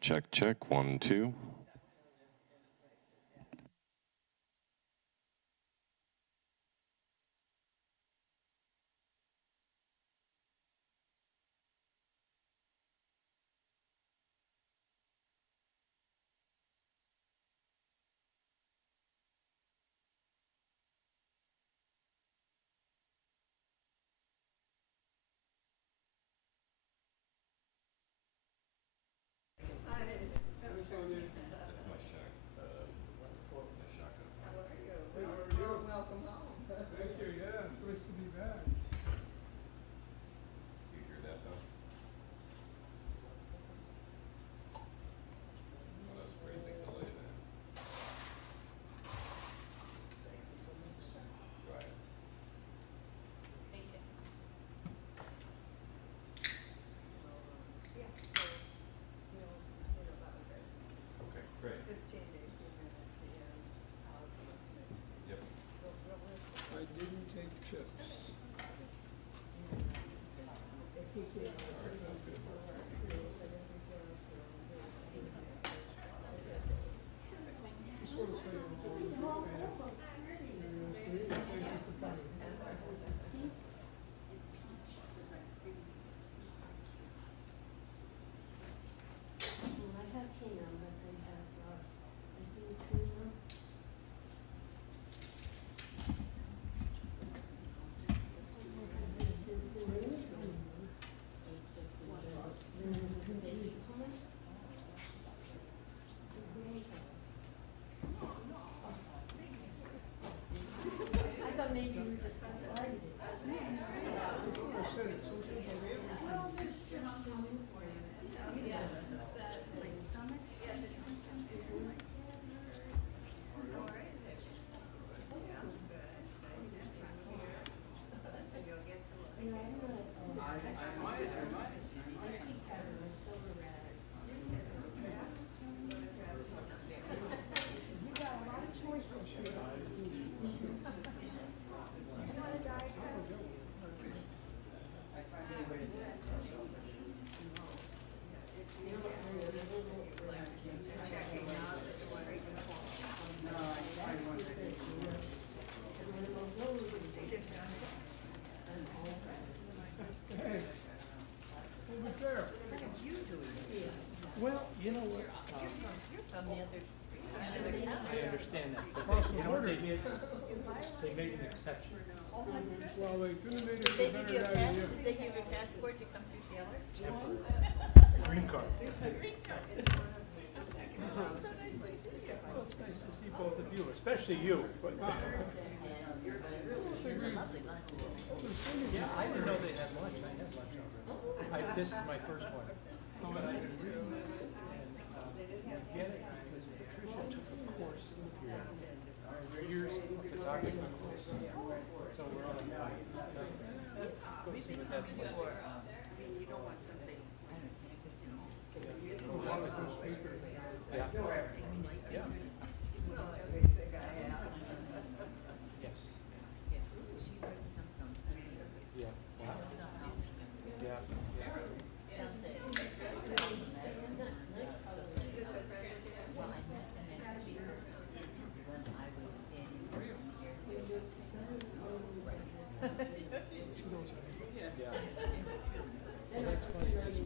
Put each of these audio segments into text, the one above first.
Check, check, 1, 2. Welcome home. Thank you, yeah, it's nice to be back. You hear that though? Oh, that's a pretty big delay then. Right. Thank you. Okay, great. 15 days, 2 minutes, Yep. I didn't take chips. Just want to say I'm always a fan. Very nice to meet you. Thank you for coming. Well, I have Keno, but they have, I think Keno. I thought maybe you just decided it. That's what I said, it's social dynamic. You know, I'm not, I speak Karen, I'm so erratic. You got a lot of choices here. You want a Diet Coke? Hey, over there. Well, you know what, From the other. I understand that, but Across the you know what border. they made an exception. Well, they could have made it Did they a give better you a guy pass, than you. did they give you a passport to come through Taylor? Green card. Green card. It's so nice to see you. Well, it's nice to see both of you, especially you, but, It's a lovely lunch. yeah, I didn't know they had lunch, I had lunch already. This is my first one, but I've been reading this, and, I get it, because Patricia took a course here, years of photography course, so we're on a night. Go see what that's like. Or, you don't want something, I don't know, because you know. Oh, a lot of good speakers. Yeah. Yeah. Well, the guy asked. Yes. Yeah, she brings them from. Yeah. Wow. Yeah. Well, I met the next speaker when I was standing here. Yeah. Well, that's funny, 'cause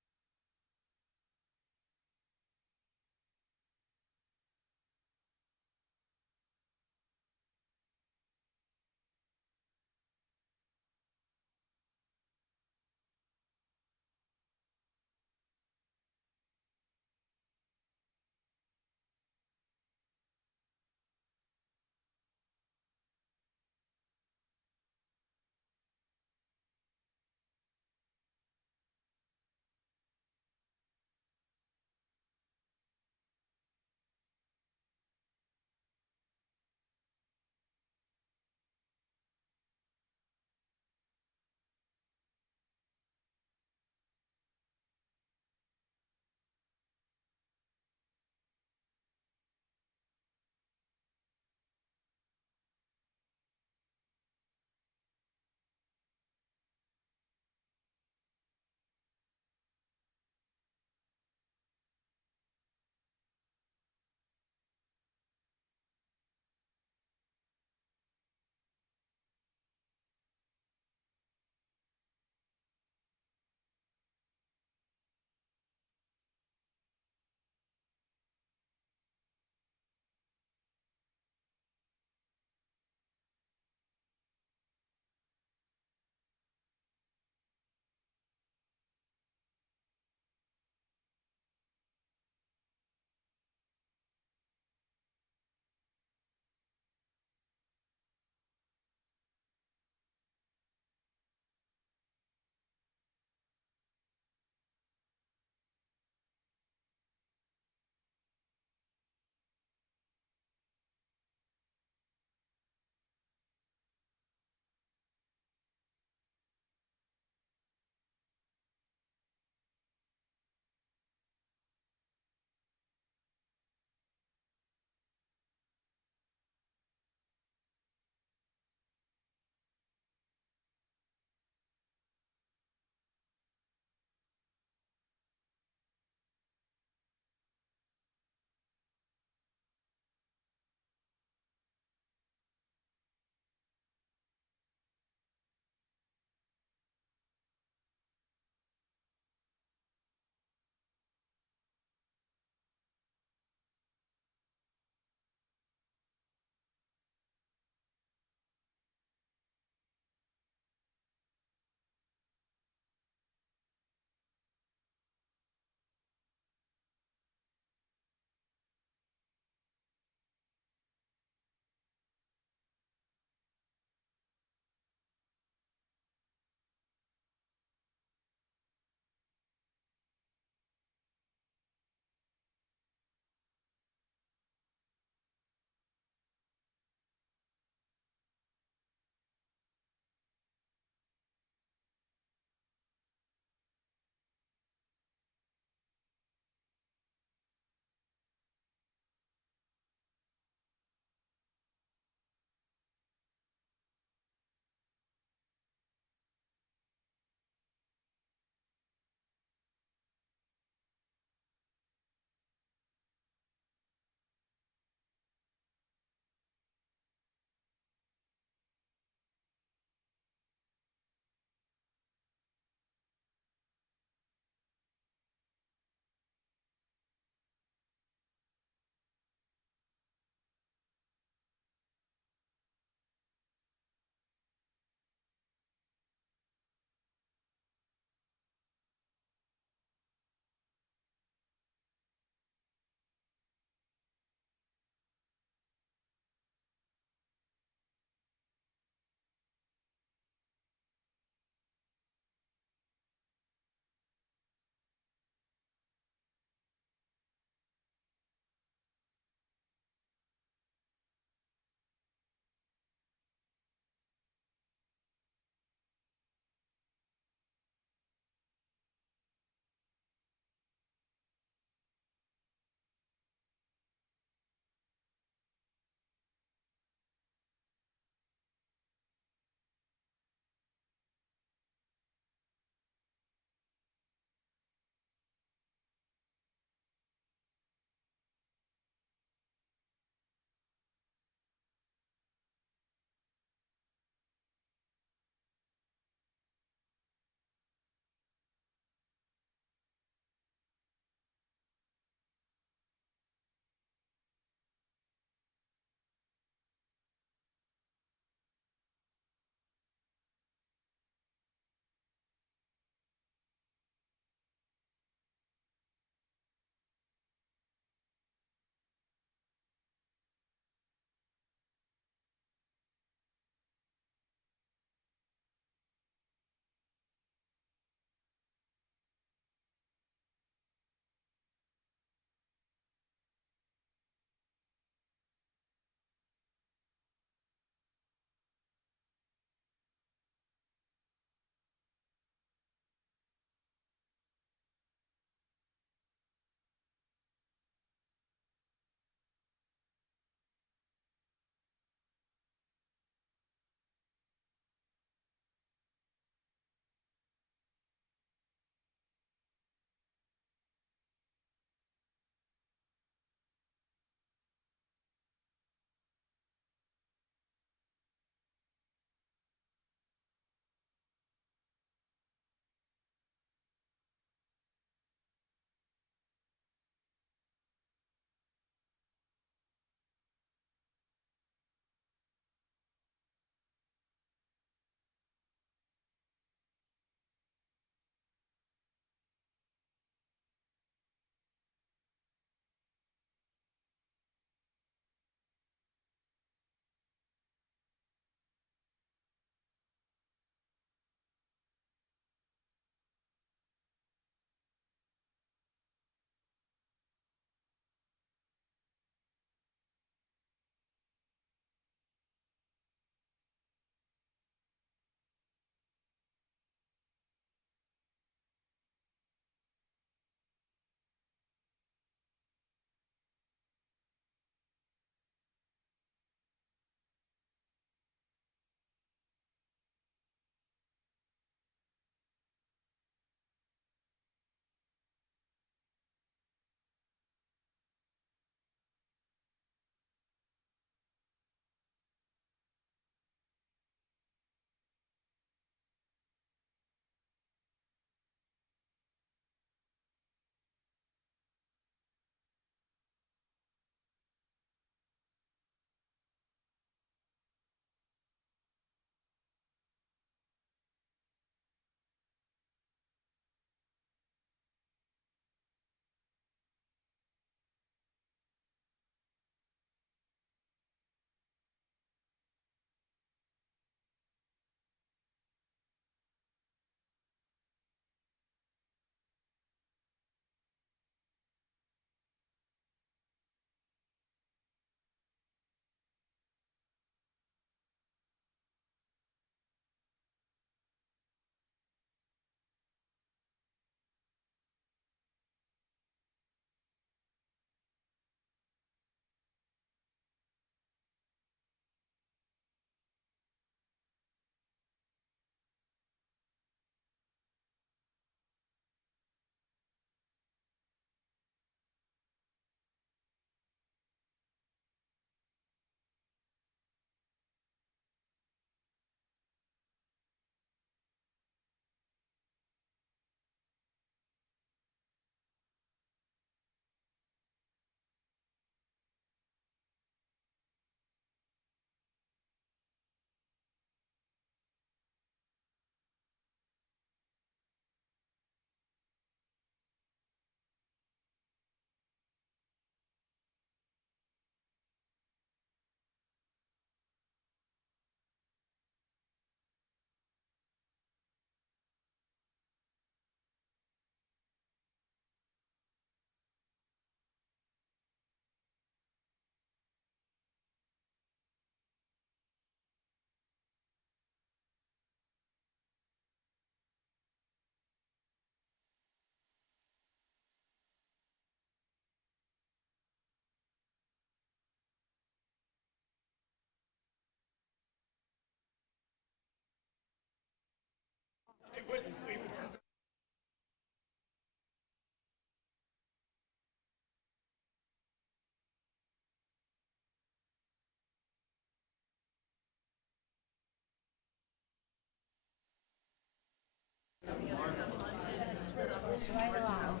Pass right along.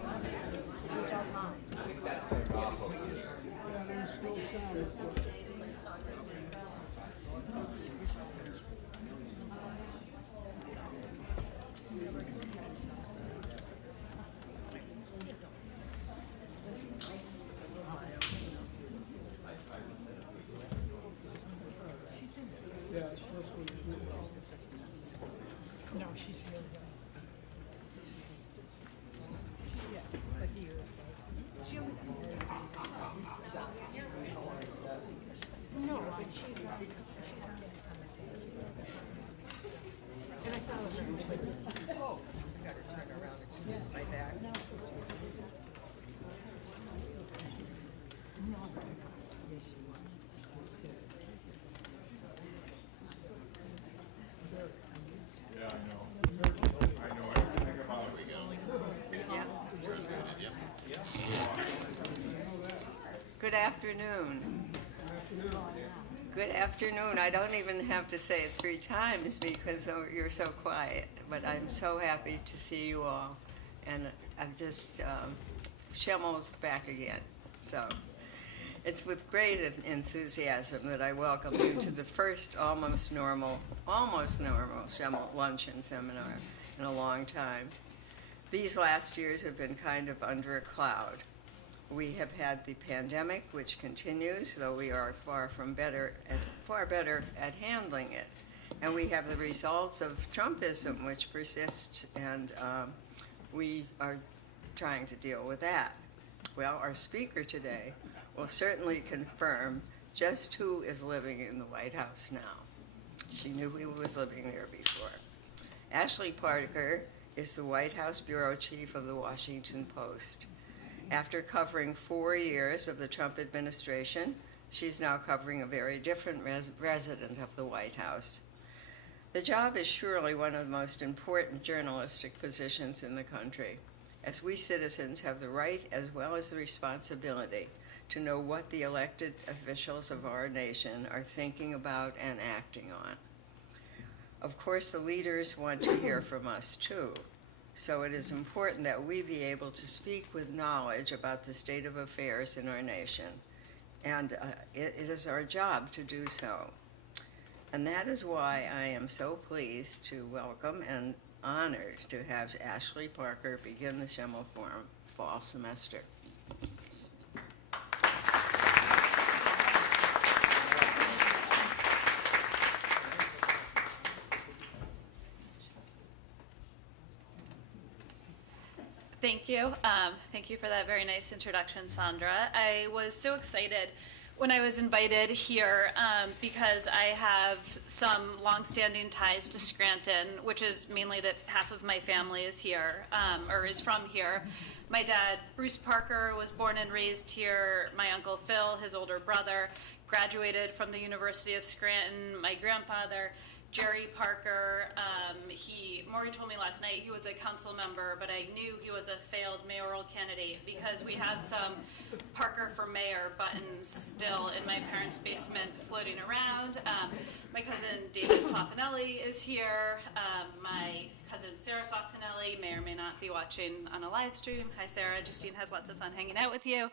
You don't mind. Yeah, there's still sound. Yeah, it's supposed to be. No, she's really young. Yeah, but he is like, she only got married. No, she's a MSAC. And I followed her on Twitter. Oh, I gotta turn around and excuse my back. No. Yes, you are. Yeah, I know. I know everything about it. Good afternoon. Good afternoon. I don't even have to say it 3 times because you're so quiet, but I'm so happy to see you all. And I'm just, Schemel's back again. So it's with great enthusiasm that I welcome you to the first almost normal Schemel luncheon seminar in a long time. These last years have been kind of under a cloud. We have had the pandemic, which continues, though we are far better at handling it. And we have the results of Trumpism, which persists, and we are trying to deal with that. Well, our speaker today will certainly confirm just who is living in the White House now. She knew who was living there before. Ashley Parker is the White House Bureau Chief of the Washington Post. After covering 4 years of the Trump administration, she's now covering a very different resident of the White House. The job is surely one of the most important journalistic positions in the country, as we citizens have the right as well as the responsibility to know what the elected officials of our nation are thinking about and acting on. Of course, the leaders want to hear from us too. So it is important that we be able to speak with knowledge about the state of affairs in our nation. And it is our job to do so. And that is why I am so pleased to welcome and honored to have Ashley Parker begin the Schemel Forum fall semester. Thank you. Thank you for that very nice introduction, Sandra. I was so excited when I was invited here because I have some longstanding ties to Scranton, which is mainly that half of my family is here, or is from here. My dad, Bruce Parker, was born and raised here. My uncle Phil, his older brother, graduated from the University of Scranton. My grandfather, Jerry Parker, Maury told me last night he was a council member, but I knew he was a failed mayoral candidate because we have some Parker for mayor buttons still in my parents' basement floating around. My cousin David Soffinelli is here. My cousin Sarah Soffinelli may or may not be watching on a live stream. Hi Sarah, Justine has lots of fun hanging out with you.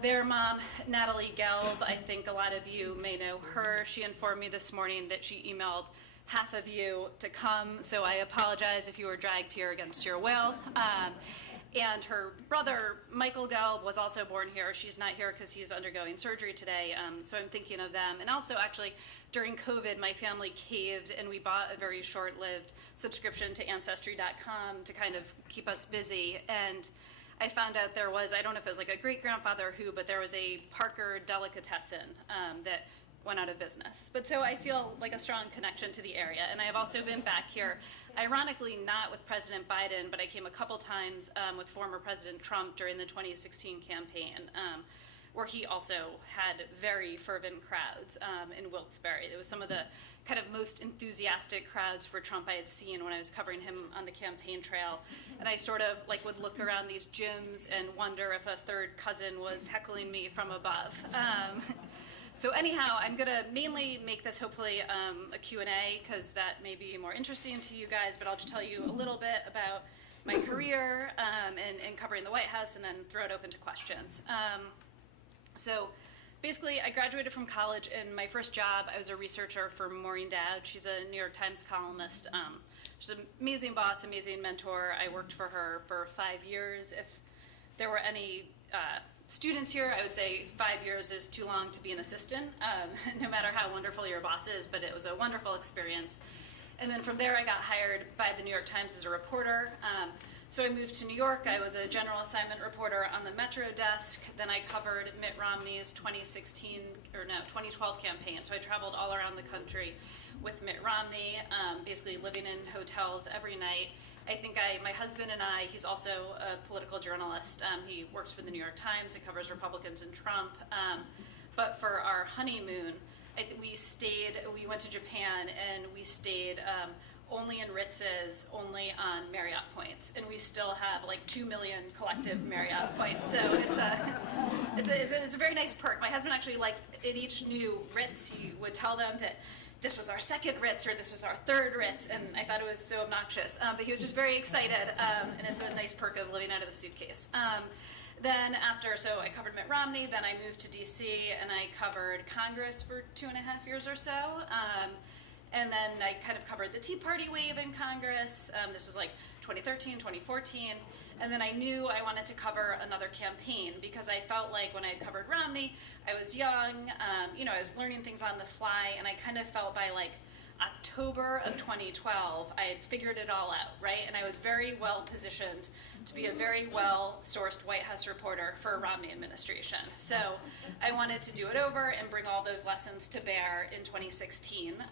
Their mom, Natalie Gelb, I think a lot of you may know her. She informed me this morning that she emailed half of you to come, so I apologize if you were dragged here against your will. And her brother, Michael Gelb, was also born here. She's not here because he's undergoing surgery today, so I'm thinking of them. And also, actually, during COVID, my family caved, and we bought a very short-lived subscription to Ancestry.com to kind of keep us busy. And I found out there was, I don't know if it was like a great-grandfather who, but there was a Parker delicatessen that went out of business. But so I feel like a strong connection to the area. And I have also been back here, ironically not with President Biden, but I came a couple times with former President Trump during the 2016 campaign, where he also had very fervent crowds in Wilkes-Barre. It was some of the kind of most enthusiastic crowds for Trump I had seen when I was covering him on the campaign trail. And I sort of like would look around these gyms and wonder if a third cousin was heckling me from above. So anyhow, I'm going to mainly make this hopefully a Q&A because that may be more interesting to you guys, but I'll just tell you a little bit about my career and covering the White House, and then throw it open to questions. So basically, I graduated from college, and my first job, I was a researcher for Maureen Dowd. She's a New York Times columnist. She's an amazing boss, amazing mentor. I worked for her for 5 years. If there were any students here, I would say 5 years is too long to be an assistant, no matter how wonderful your boss is, but it was a wonderful experience. And then from there, I got hired by the New York Times as a reporter. So I moved to New York. I was a general assignment reporter on the Metro desk. Then I covered Mitt Romney's 2012 campaign. So I traveled all around the country with Mitt Romney, basically living in hotels every night. I think my husband and I, he's also a political journalist. He works for the New York Times. He covers Republicans and Trump. But for our honeymoon, we went to Japan, and we stayed only in Ritz's, only on Marriott points, and we still have like 2 million collective Marriott points. So it's a very nice perk. My husband actually liked at each new Ritz, you would tell them that this was our second Ritz or this was our third Ritz, and I thought it was so obnoxious. But he was just very excited, and it's a nice perk of living out of a suitcase. Then so I covered Mitt Romney, then I moved to DC and I covered Congress for 2.5 years or so. And then I kind of covered the Tea Party wave in Congress. This was like 2013, 2014. And then I knew I wanted to cover another campaign because I felt like when I had covered Romney, I was young, I was learning things on the fly, and I kind of felt by like October of 2012, I had figured it all out, right? And I was very well positioned to be a very well-sourced White House reporter for a Romney administration. So I wanted to do it over and bring all those lessons to bear in 2016.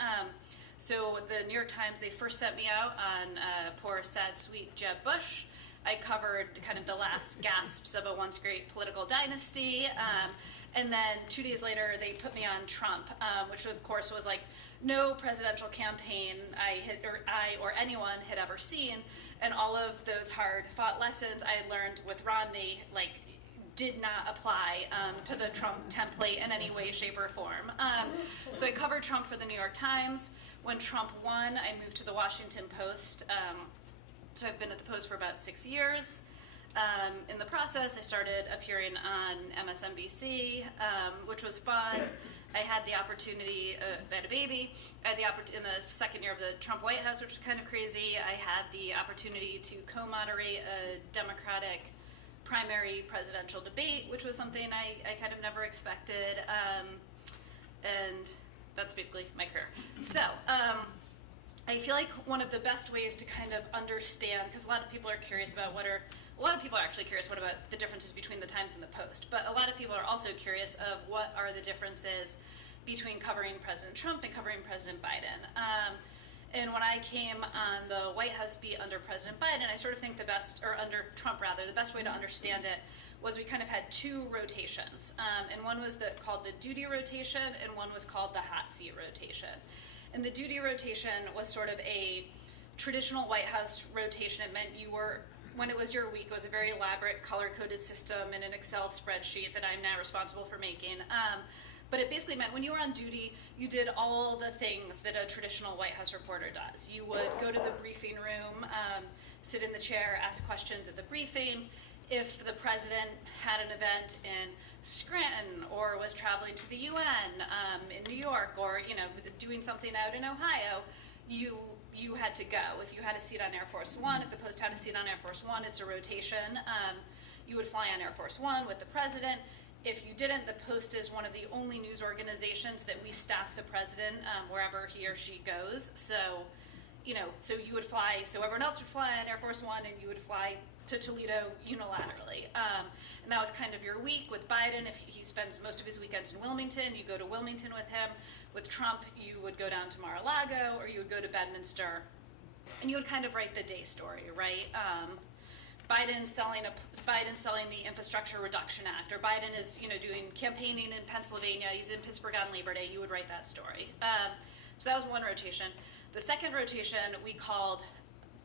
So the New York Times, they first sent me out on poor, sad, sweet Jeb Bush. I covered kind of the last gasps of a once great political dynasty. And then 2 days later, they put me on Trump, which of course was like no presidential campaign I or anyone had ever seen. And all of those hard-fought lessons I had learned with Romney, did not apply to the Trump template in any way, shape, or form. So I covered Trump for the New York Times. When Trump won, I moved to the Washington Post. So I've been at the Post for about 6 years. In the process, I started appearing on MSNBC, which was fun. I had the opportunity, I had a baby. I had in the second year of the Trump White House, which was kind of crazy, I had the opportunity to co-moderate a Democratic primary presidential debate, which was something I kind of never expected. And that's basically my career. So I feel like one of the best ways to kind of understand, because a lot of people are curious about a lot of people are actually curious what about the differences between the Times and the Post, but a lot of people are also curious of what are the differences between covering President Trump and covering President Biden. And when I came on the White House beat under President Biden, I sort of think under Trump rather, the best way to understand it was we kind of had two rotations. And one was called the duty rotation, and one was called the hot seat rotation. And the duty rotation was sort of a traditional White House rotation. It meant when it was your week, it was a very elaborate color-coded system in an Excel spreadsheet that I'm now responsible for making. But it basically meant when you were on duty, you did all the things that a traditional White House reporter does. You would go to the briefing room, sit in the chair, ask questions at the briefing. If the president had an event in Scranton or was traveling to the UN in New York, or doing something out in Ohio, you had to go. If you had a seat on Air Force One, if the Post had a seat on Air Force One, it's a rotation. You would fly on Air Force One with the president. If you didn't, the Post is one of the only news organizations that we staff the president wherever he or she goes. So, so you would fly, so everyone else would fly on Air Force One, and you would fly to Toledo unilaterally. And that was kind of your week. With Biden, if he spends most of his weekends in Wilmington, you go to Wilmington with him. With Trump, you would go down to Mar-a-Lago, or you would go to Bedminster, and you would kind of write the day story, right? Biden selling the Infrastructure Reduction Act, or Biden is doing campaigning in Pennsylvania. He's in Pittsburgh on Labor Day. You would write that story. So that was one rotation. The second rotation we called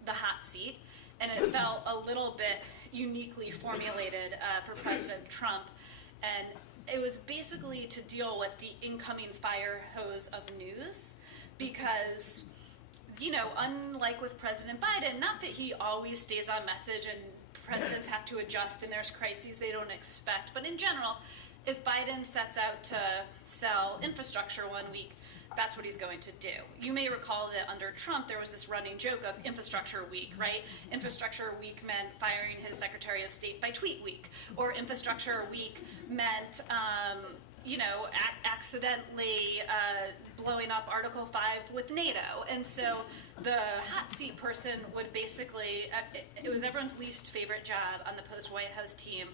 the hot seat, and it felt a little bit uniquely formulated for President Trump, and it was basically to deal with the incoming fire hose of news, because unlike with President Biden, not that he always stays on message and presidents have to adjust and there's crises they don't expect, but in general, if Biden sets out to sell infrastructure one week, that's what he's going to do. You may recall that under Trump, there was this running joke of Infrastructure Week, right? Infrastructure Week meant firing his Secretary of State by Tweet Week, or Infrastructure Week meant, accidentally blowing up Article 5 with NATO. And so the hot seat person would basically, it was everyone's least favorite job on the post-White House team.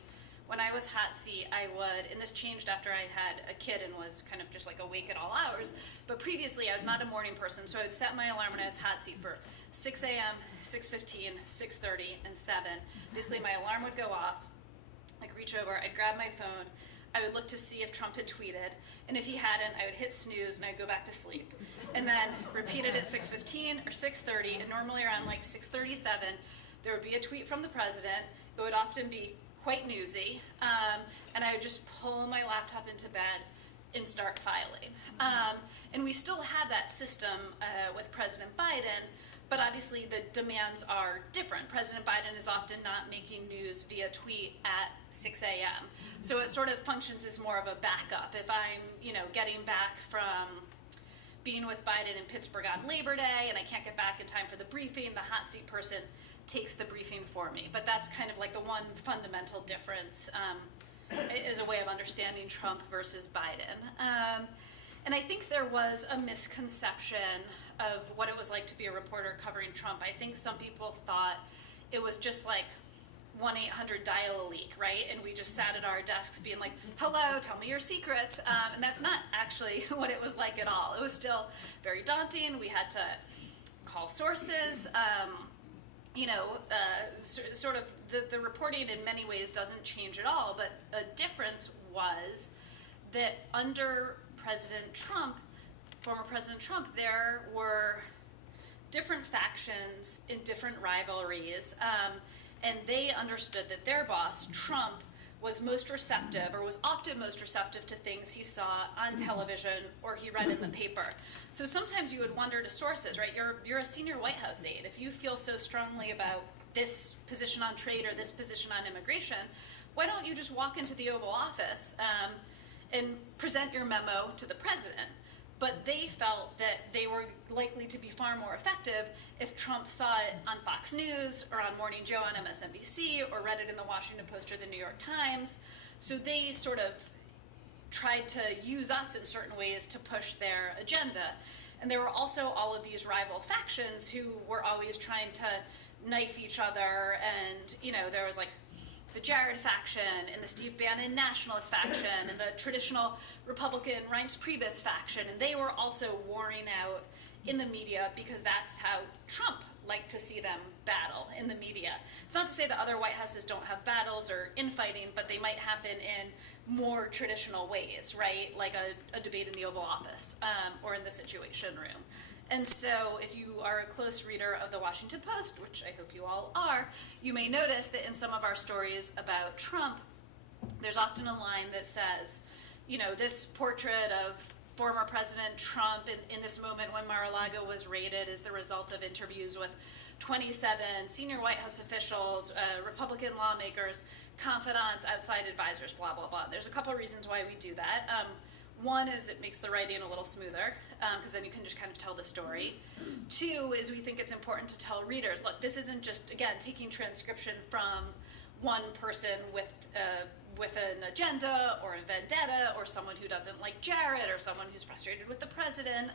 When I was hot seat, I would, and this changed after I had a kid and was kind of just like awake at all hours, but previously I was not a morning person, so I would set my alarm when I was hot seat for 6 a.m., 6:15, 6:30, and 7. Basically, my alarm would go off, I'd reach over, I'd grab my phone, I would look to see if Trump had tweeted, and if he hadn't, I would hit snooze and I'd go back to sleep. And then repeat it at 6:15 or 6:30, and normally around like 6:37, there would be a tweet from the president. It would often be quite newsy, and I would just pull my laptop into bed and start filing. And we still have that system with President Biden, but obviously the demands are different. President Biden is often not making news via tweet at 6 a.m. So it sort of functions as more of a backup. If I'm, getting back from being with Biden in Pittsburgh on Labor Day and I can't get back in time for the briefing, the hot seat person takes the briefing for me. But that's kind of like the one fundamental difference is a way of understanding Trump versus Biden. And I think there was a misconception of what it was like to be a reporter covering Trump. I think some people thought it was just like 1-800 dial a leak, right? And we just sat at our desks being like, hello, tell me your secrets. And that's not actually what it was like at all. It was still very daunting. We had to call sources. Sort of the reporting in many ways doesn't change at all, but a difference was that under President Trump, former President Trump, there were different factions in different rivalries, and they understood that their boss, Trump, was most receptive, or was often most receptive to things he saw on television or he read in the paper. So sometimes you would wonder to sources, right? You're a senior White House aide. If you feel so strongly about this position on trade or this position on immigration, why don't you just walk into the Oval Office and present your memo to the president? But they felt that they were likely to be far more effective if Trump saw it on Fox News or on Morning Joe on MSNBC or read it in the Washington Post or the New York Times. So they sort of tried to use us in certain ways to push their agenda. And there were also all of these rival factions who were always trying to knife each other. And, there was like the Jared faction and the Steve Bannon nationalist faction and the traditional Republican Reince Priebus faction, and they were also warring out in the media because that's how Trump liked to see them battle in the media. It's not to say that other White Houses don't have battles or infighting, but they might happen in more traditional ways, right? Like a debate in the Oval Office or in the Situation Room. And so if you are a close reader of the Washington Post, which I hope you all are, you may notice that in some of our stories about Trump, there's often a line that says, this portrait of former President Trump in this moment when Mar-a-Lago was raided is the result of interviews with 27 senior White House officials, Republican lawmakers, confidants, outside advisors, blah, blah, blah. There's a couple of reasons why we do that. One is it makes the writing a little smoother, because then you can just kind of tell the story. Two is we think it's important to tell readers, look, this isn't just, again, taking transcription from one person with an agenda or a vendetta or someone who doesn't like Jared or someone who's frustrated with the president.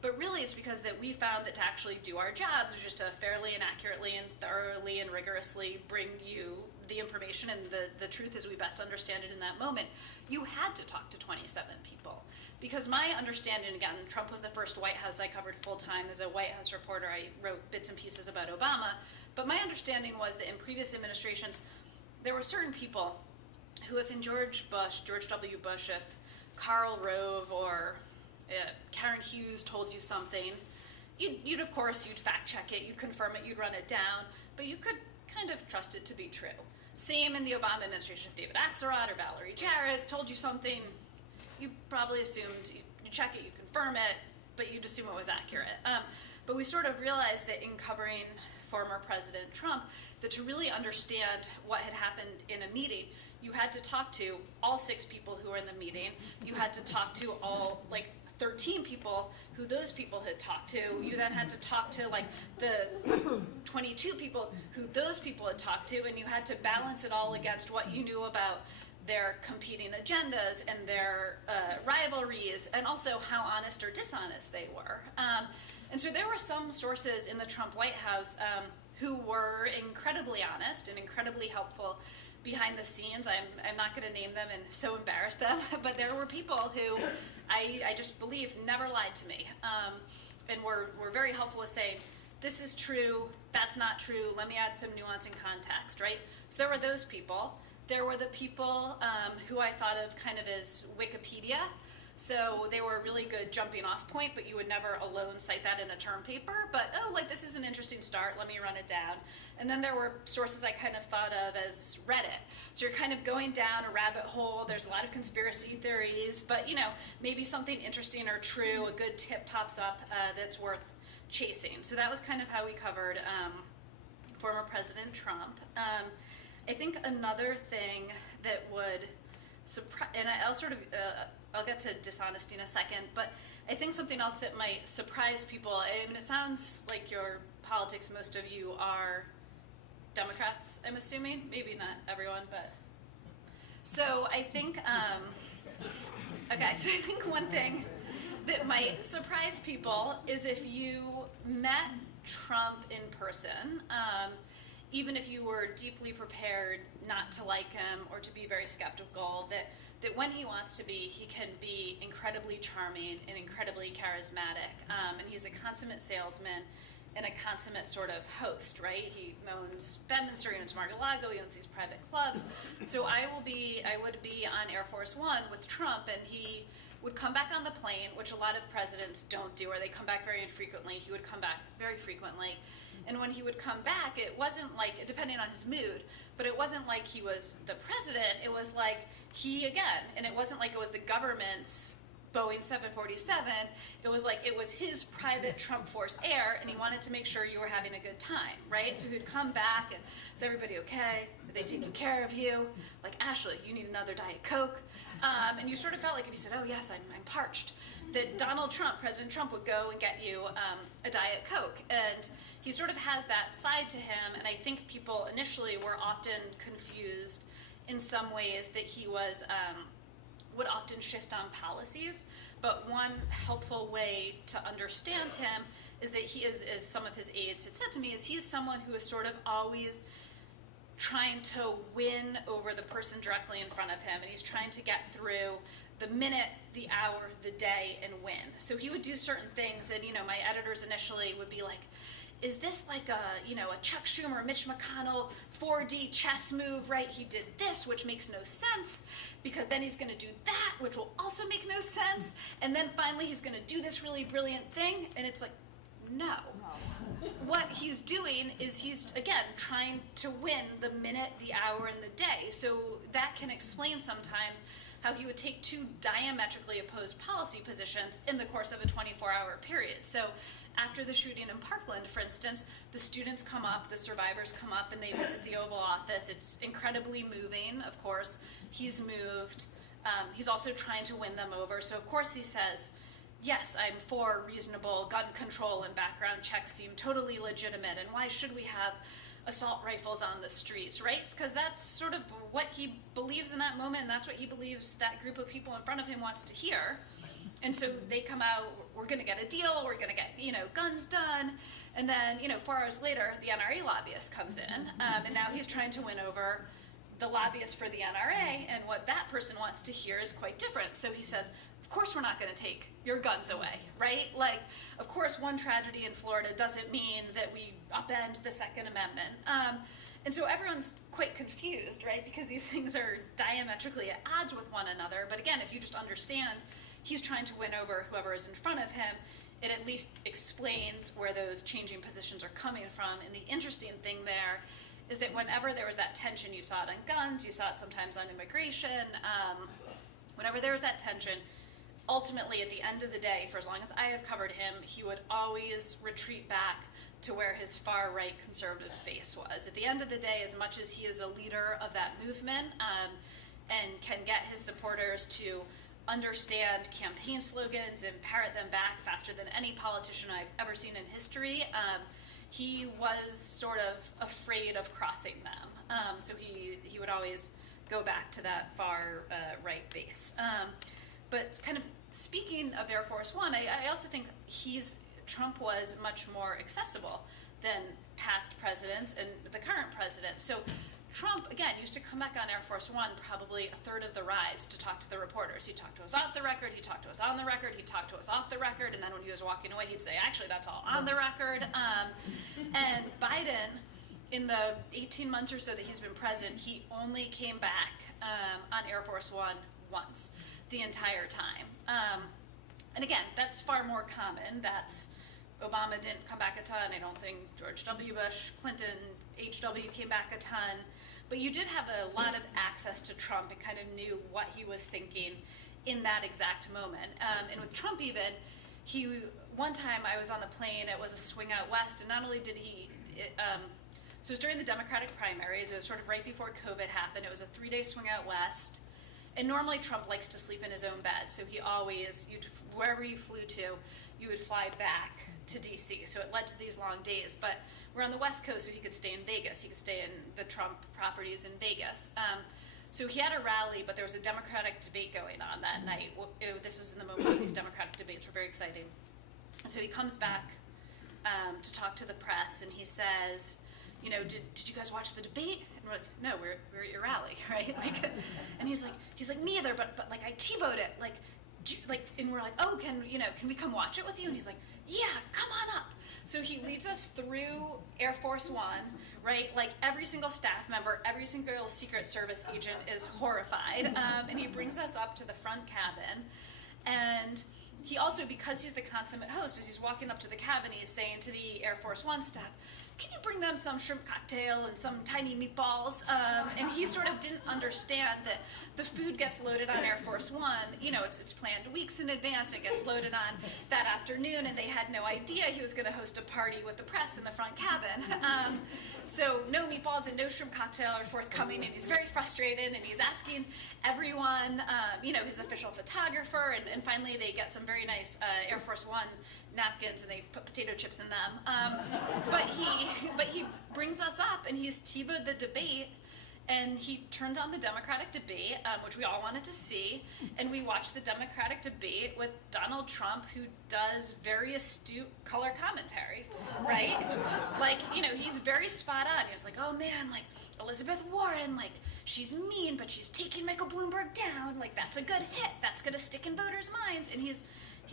But really it's because that we found that to actually do our jobs was just to fairly and accurately and thoroughly and rigorously bring you the information and the truth as we best understand it in that moment. You had to talk to 27 people. Because my understanding, again, Trump was the first White House I covered full-time as a White House reporter. I wrote bits and pieces about Obama. But my understanding was that in previous administrations, there were certain people who, if in George W. Bush, if Karl Rove or Karen Hughes told you something, you'd of course, you'd fact check it, you'd confirm it, you'd run it down, but you could kind of trust it to be true. Same in the Obama administration. If David Axelrod or Valerie Jarrett told you something, you probably assumed, you check it, you confirm it, but you'd assume it was accurate. But we sort of realized that in covering former President Trump, that to really understand what had happened in a meeting, you had to talk to all 6 people who were in the meeting. You had to talk to all, like, 13 people who those people had talked to. You then had to talk to, like, the 22 people who those people had talked to, and you had to balance it all against what you knew about their competing agendas and their rivalries, and also how honest or dishonest they were. And so there were some sources in the Trump White House who were incredibly honest and incredibly helpful behind the scenes. I'm not going to name them and so embarrass them, but there were people who I just believe never lied to me, and were very helpful with saying, this is true, that's not true, let me add some nuance and context, right? So there were those people. There were the people who I thought of kind of as Wikipedia. So they were a really good jumping off point, but you would never alone cite that in a term paper. But, oh, like, this is an interesting start, let me run it down. And then there were sources I kind of thought of as Reddit. So you're kind of going down a rabbit hole, there's a lot of conspiracy theories, but, you know, maybe something interesting or true, a good tip pops up that's worth chasing. So that was kind of how we covered former President Trump. I think another thing that would surprise, and I'll sort of, I'll get to dishonesty in a second, but I think something else that might surprise people, I mean, it sounds like your politics, most of you are Democrats, I'm assuming, maybe not everyone, but, so I think, okay, so I think one thing that might surprise people is if you met Trump in person, even if you were deeply prepared not to like him or to be very skeptical, that when he wants to be, he can be incredibly charming and incredibly charismatic. And he's a consummate salesman and a consummate sort of host, right? He owns Bedminster, he owns Mar-a-Lago, he owns these private clubs. So I would be on Air Force One with Trump, and he would come back on the plane, which a lot of presidents don't do, or they come back very infrequently. He would come back very frequently. And when he would come back, it wasn't like, depending on his mood, but it wasn't like he was the president. It was like he, again, and it wasn't like it was the government's Boeing 747. It was like it was his private Trump Force Air, and he wanted to make sure you were having a good time, right? So he would come back, and is everybody okay? Are they taking care of you? Like, Ashley, you need another Diet Coke? And you sort of felt like if you said, oh yes, I'm parched, that Donald Trump, President Trump, would go and get you a Diet Coke. And he sort of has that side to him, and I think people initially were often confused in some ways that he was, would often shift on policies. But one helpful way to understand him is that he is, as some of his aides had said to me, is he is someone who is sort of always trying to win over the person directly in front of him, and he's trying to get through the minute, the hour, the day, and win. So he would do certain things, and, you know, my editors initially would be like, is this like a, you know, a Chuck Schumer, Mitch McConnell 4D chess move, right? He did this, which makes no sense, because then he's gonna do that, which will also make no sense, and then finally he's gonna do this really brilliant thing, and it's like, no. What he's doing is he's, again, trying to win the minute, the hour, and the day. So that can explain sometimes how he would take 2 diametrically opposed policy positions in the course of a 24-hour period. So after the shooting in Parkland, for instance, the students come up, the survivors come up, and they visit the Oval Office. It's incredibly moving, of course. He's moved. He's also trying to win them over. So, of course, he says, yes, I'm for reasonable gun control, and background checks seem totally legitimate, and why should we have assault rifles on the streets, right? Because that's sort of what he believes in that moment, and that's what he believes that group of people in front of him wants to hear. And so they come out, we're going to get a deal, we're going to get, you know, guns done, and then, you know, 4 hours later, the NRA lobbyist comes in, and now he's trying to win over the lobbyist for the NRA, and what that person wants to hear is quite different. So he says, of course we're not going to take your guns away, right? Like, of course one tragedy in Florida doesn't mean that we upend the Second Amendment. And so everyone's quite confused, right? Because these things are diametrically at odds with one another. But again, if you just understand he's trying to win over whoever is in front of him, it at least explains where those changing positions are coming from. And the interesting thing there is that whenever there was that tension, you saw it on guns, you saw it sometimes on immigration, whenever there was that tension, ultimately, at the end of the day, for as long as I have covered him, he would always retreat back to where his far-right conservative base was. At the end of the day, as much as he is a leader of that movement and can get his supporters to understand campaign slogans and parrot them back faster than any politician I've ever seen in history, he was sort of afraid of crossing them. So he would always go back to that far right base. But kind of speaking of Air Force One, I also think Trump was much more accessible than past presidents and the current president. So Trump, again, used to come back on Air Force One probably a third of the rides to talk to the reporters. He'd talk to us off the record, he'd talk to us on the record, he'd talk to us off the record, and then when he was walking away, he'd say, actually, that's all on the record. And Biden, in the 18 months or so that he's been president, he only came back on Air Force One once the entire time. And again, that's far more common. Obama didn't come back a ton. I don't think George W. Bush, Clinton, H.W. came back a ton. But you did have a lot of access to Trump and kind of knew what he was thinking in that exact moment. And with Trump even, one time I was on the plane, it was a swing out west, and not only did so it was during the Democratic primaries, it was sort of right before COVID happened, it was a 3-day swing out west, and normally Trump likes to sleep in his own bed, so he always, wherever you flew to, you would fly back to DC, so it led to these long days, but we're on the West Coast, so he could stay in Vegas, he could stay in the Trump properties in Vegas. So he had a rally, but there was a Democratic debate going on that night. This was in the moment when these Democratic debates were very exciting. And so he comes back to talk to the press, and he says, did you guys watch the debate? And we're like, no, we're at your rally, right? And he's like, me either, but like I T-voted, and we're like, oh, can we come watch it with you? And he's like, yeah, come on up. So he leads us through Air Force One, right? Like every single staff member, every single Secret Service agent is horrified. And he brings us up to the front cabin. And he also, because he's the consummate host, as he's walking up to the cabin, he's saying to the Air Force One staff, can you bring them some shrimp cocktail and some tiny meatballs? And he sort of didn't understand that the food gets loaded on Air Force One. It's planned weeks in advance. It gets loaded on that afternoon, and they had no idea he was going to host a party with the press in the front cabin. So no meatballs and no shrimp cocktail are forthcoming, and he's very frustrated, and he's asking everyone, his official photographer, and finally they get some very nice Air Force One napkins, and they put potato chips in them. But he brings us up, and he's TiVo'd the debate, and he turned on the Democratic debate, which we all wanted to see, and we watched the Democratic debate with Donald Trump, who does very astute color commentary, right? He's very spot on. He was like, oh man, Elizabeth Warren, she's mean, but she's taking Michael Bloomberg down, that's a good hit, that's gonna stick in voters' minds, and he's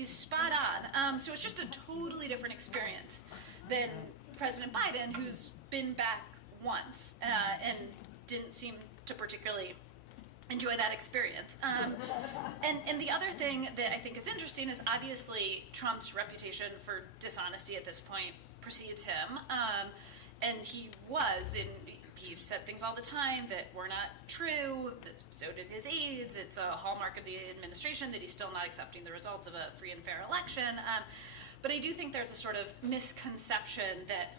spot on. So it's just a totally different experience than President Biden, who's been back once and didn't seem to particularly enjoy that experience. And the other thing that I think is interesting is obviously Trump's reputation for dishonesty at this point precedes him. And he said things all the time that were not true. So did his aides. It's a hallmark of the administration that he's still not accepting the results of a free and fair election. But I do think there's a sort of misconception that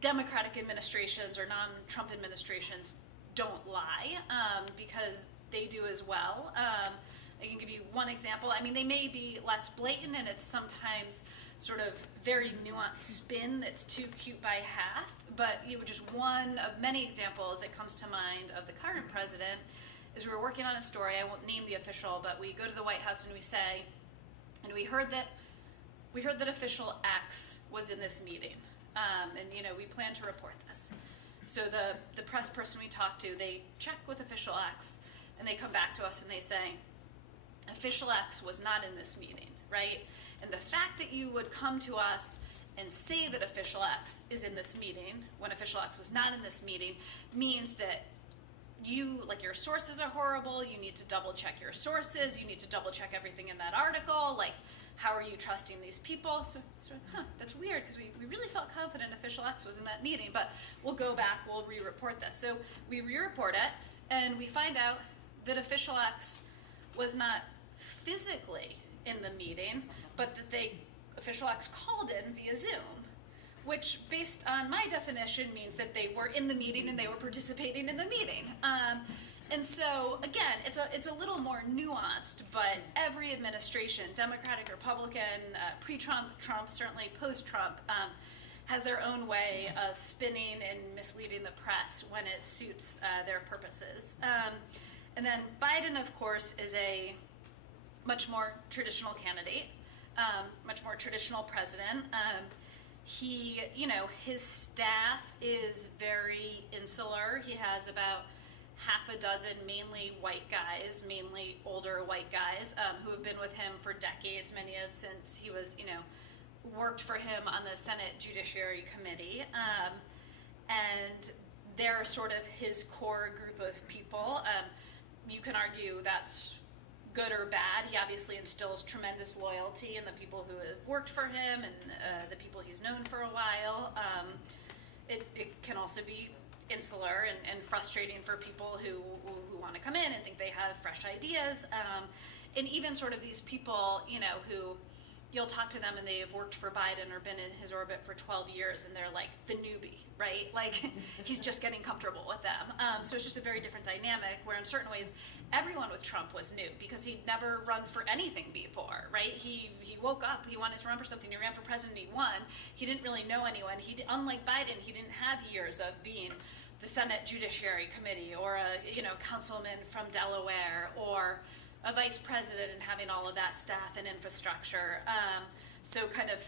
Democratic administrations or non-Trump administrations don't lie, because they do as well. I can give you one example. They may be less blatant, and it's sometimes sort of very nuanced spin that's too cute by half, but just one of many examples that comes to mind of the current president is we were working on a story, I won't name the official, but we go to the White House and we say, and we heard that official X was in this meeting, and we plan to report this. So the press person we talked to, they check with official X, and they come back to us and they say, official X was not in this meeting, right? And the fact that you would come to us and say that official X is in this meeting when official X was not in this meeting means that your sources are horrible, you need to double check your sources, you need to double check everything in that article, how are you trusting these people? So that's weird, because we really felt confident official X was in that meeting, but we'll go back, we'll re-report this. So we re-report it, and we find out that official X was not physically in the meeting, but that official acts called in via Zoom, which, based on my definition, means that they were in the meeting and they were participating in the meeting. And so, again, it's a little more nuanced, but every administration, Democratic, Republican, pre-Trump, Trump, certainly post-Trump, has their own way of spinning and misleading the press when it suits their purposes. And then Biden, of course, is a much more traditional candidate, much more traditional president. He, his staff is very insular. He has about half a dozen mainly white guys, mainly older white guys, who have been with him for decades, many of since he was, worked for him on the Senate Judiciary Committee. And they're sort of his core group of people. You can argue that's good or bad. He obviously instills tremendous loyalty in the people who have worked for him and the people he's known for a while. It can also be insular and frustrating for people who want to come in and think they have fresh ideas. And even sort of these people, who you'll talk to them and they have worked for Biden or been in his orbit for 12 years and they're like the newbie, right? Like he's just getting comfortable with them. So it's just a very different dynamic where in certain ways everyone with Trump was new because he'd never run for anything before, right? He woke up, he wanted to run for something, he ran for president, he won. He didn't really know anyone. Unlike Biden, he didn't have years of being the Senate Judiciary Committee or a councilman from Delaware or a vice president and having all of that staff and infrastructure. So kind of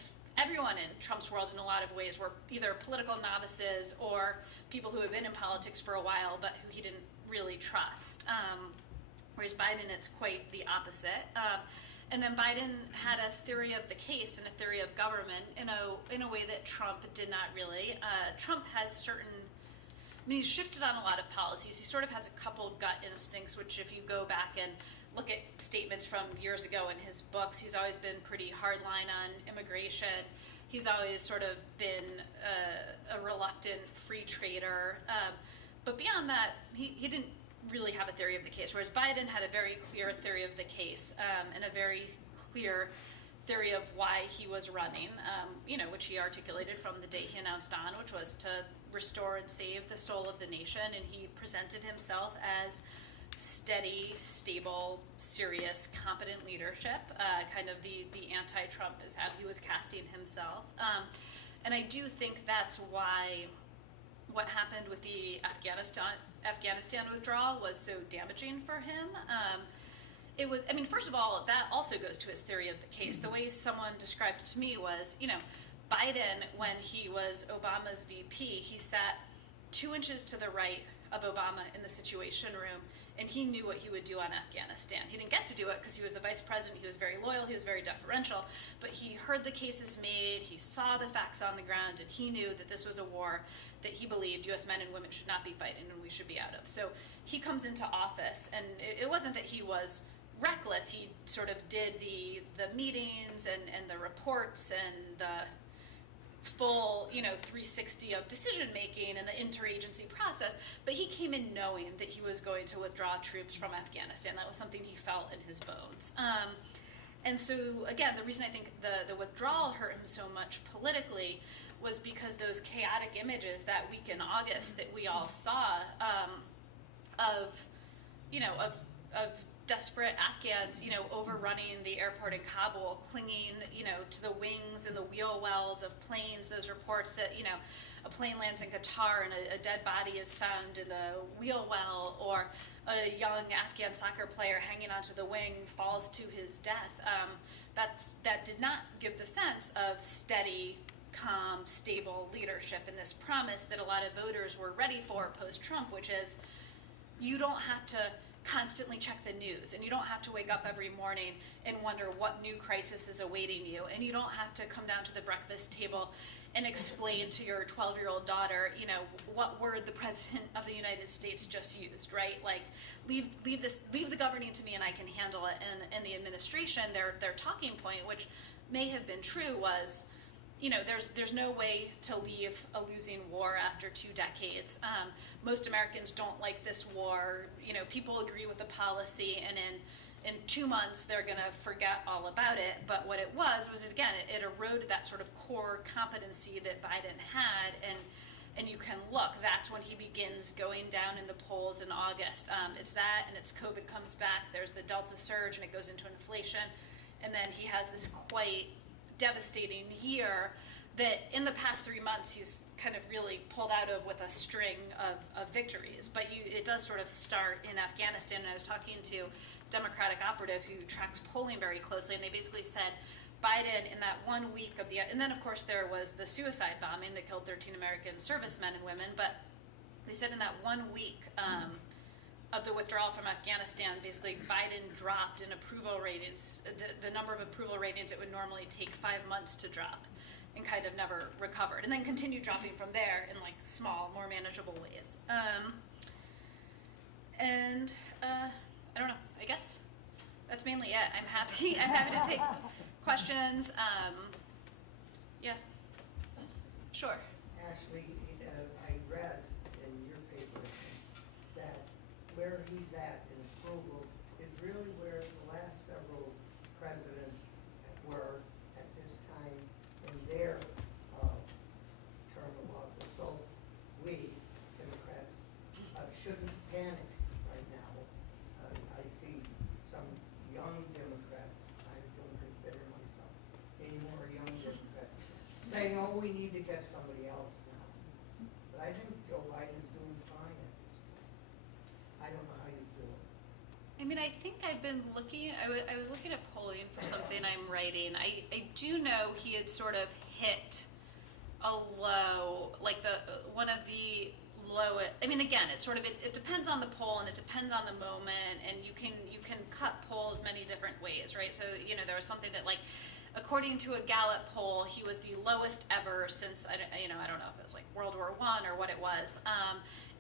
everyone in Trump's world in a lot of ways were either political novices or people who had been in politics for a while but who he didn't really trust. Whereas Biden, it's quite the opposite. And then Biden had a theory of the case and a theory of government in a way that Trump did not really. Trump has certain, he's shifted on a lot of policies. He sort of has a couple gut instincts, which if you go back and look at statements from years ago in his books, he's always been pretty hardline on immigration. He's always sort of been a reluctant free trader. But beyond that, he didn't really have a theory of the case, whereas Biden had a very clear theory of the case and a very clear theory of why he was running, which he articulated from the day he announced on, which was to restore and save the soul of the nation. And he presented himself as steady, stable, serious, competent leadership, kind of the anti-Trump is how he was casting himself. And I do think that's why what happened with the Afghanistan withdrawal was so damaging for him. It was, first of all, that also goes to his theory of the case. The way someone described it to me was, Biden, when he was Obama's VP, he sat 2 inches to the right of Obama in the Situation Room, and he knew what he would do on Afghanistan. He didn't get to do it because he was the vice president. He was very loyal. He was very deferential. But he heard the cases made. He saw the facts on the ground, and he knew that this was a war that he believed U.S. men and women should not be fighting and we should be out of. So he comes into office, and it wasn't that he was reckless. He sort of did the meetings and the reports and the full 360 of decision making and the interagency process, but he came in knowing that he was going to withdraw troops from Afghanistan. That was something he felt in his bones. And so again, the reason I think the withdrawal hurt him so much politically was because those chaotic images that week in August that we all saw of desperate Afghans, overrunning the airport in Kabul, clinging, to the wings and the wheel wells of planes. Those reports that, a plane lands in Qatar and a dead body is found in the wheel well, or a young Afghan soccer player hanging onto the wing falls to his death. That did not give the sense of steady, calm, stable leadership and this promise that a lot of voters were ready for post-Trump, which is you don't have to constantly check the news, and you don't have to wake up every morning and wonder what new crisis is awaiting you, and you don't have to come down to the breakfast table and explain to your 12-year-old daughter, what word the President of the United States just used, right? Like, leave the governing to me and I can handle it. And the administration, their talking point, which may have been true, was, there's no way to leave a losing war after 2 decades. Most Americans don't like this war. People agree with the policy, and in 2 months they're going to forget all about it. But what it was again, it eroded that sort of core competency that Biden had, and you can look, that's when he begins going down in the polls in August. It's that, and it's COVID comes back, there's the Delta surge, and it goes into inflation, and then he has this quite devastating year that in the past 3 months he's kind of really pulled out of with a string of victories. But it does sort of start in Afghanistan, and I was talking to a Democratic operative who tracks polling very closely, and they basically said Biden in that 1 week of and then of course there was the suicide bombing that killed 13 American servicemen and women, but they said in that 1 week of the withdrawal from Afghanistan, basically Biden dropped in approval ratings, the number of approval ratings it would normally take 5 months to drop, and kind of never recovered, and then continued dropping from there in like small, more manageable ways. I don't know, I guess that's mainly it. I'm happy to take questions. Yeah, sure. Ashley, I read in your paper that where he's at in approval is really where the last several presidents were at this time in their term of office. So we, Democrats, shouldn't panic right now. I see some young Democrats, I don't consider myself any more young Democrats, saying, oh, we need to get somebody else now. But I think Joe Biden's doing fine at this point. I don't know how you feel. I mean, I think I've been looking, I was looking at polling for something I'm writing. I do know he had sort of hit a low, like one of the lowest. I mean, again, it sort of, it depends on the poll, and it depends on the moment, and you can cut polls many different ways, right? So, there was something that, like, according to a Gallup poll, he was the lowest ever since, I don't know if it was like World War I or what it was,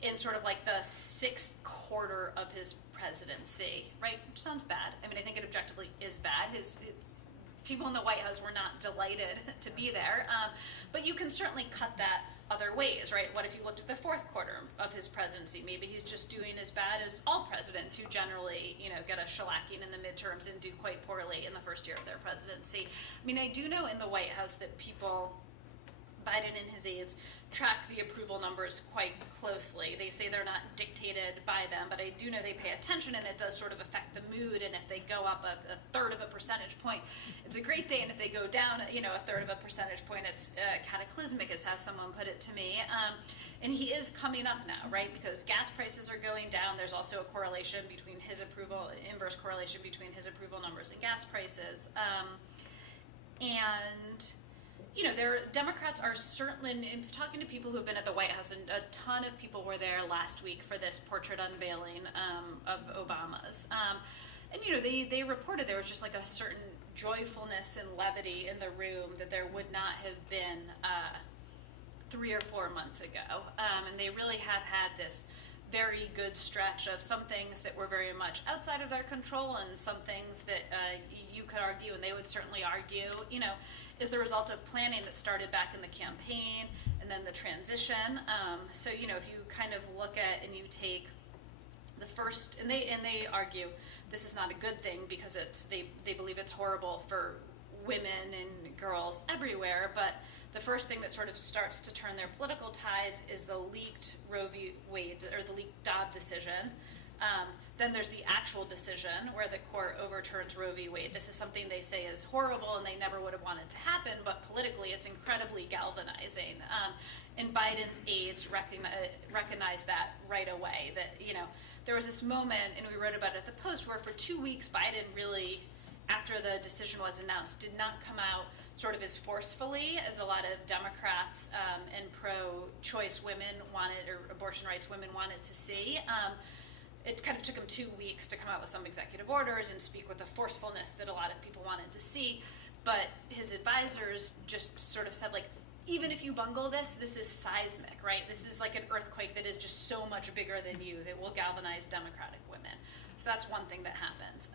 in sort of like the 6th quarter of his presidency, right? Which sounds bad. I mean, I think it objectively is bad. People in the White House were not delighted to be there, but you can certainly cut that other ways, right? What if you looked at the 4th quarter of his presidency? Maybe he's just doing as bad as all presidents who generally, get a shellacking in the midterms and do quite poorly in the first year of their presidency. I mean, I do know in the White House that people, Biden and his aides, track the approval numbers quite closely. They say they're not dictated by them, but I do know they pay attention, and it does sort of affect the mood. And if they go up a third of a percentage point, it's a great day, and if they go down, a third of a percentage point, it's cataclysmic, is how someone put it to me. And he is coming up now, right? Because gas prices are going down. There's also a correlation between his approval, inverse correlation between his approval numbers and gas prices. Democrats are certainly, in talking to people who have been at the White House, and a ton of people were there last week for this portrait unveiling of Obama's. They reported there was just like a certain joyfulness and levity in the room that there would not have been 3 or 4 months ago. And they really have had this very good stretch of some things that were very much outside of their control, and some things that you could argue, and they would certainly argue, is the result of planning that started back in the campaign and then the transition. So, if you kind of look at and you take the first, and they argue this is not a good thing because they believe it's horrible for women and girls everywhere, but the first thing that sort of starts to turn their political tides is the leaked Roe v. Wade, or the leaked Dobbs decision. Then there's the actual decision where the court overturns Roe v. Wade. This is something they say is horrible and they never would have wanted to happen, but politically it's incredibly galvanizing. And Biden's aides recognize that right away, that, there was this moment, and we wrote about it at the Post, where for 2 weeks Biden really, after the decision was announced, did not come out sort of as forcefully as a lot of Democrats and pro-choice women wanted, or abortion rights women wanted to see. It kind of took him 2 weeks to come out with some executive orders and speak with the forcefulness that a lot of people wanted to see. But his advisors just sort of said, like, even if you bungle this is seismic, right? This is like an earthquake that is just so much bigger than you, that will galvanize Democratic women. So that's one thing that happens.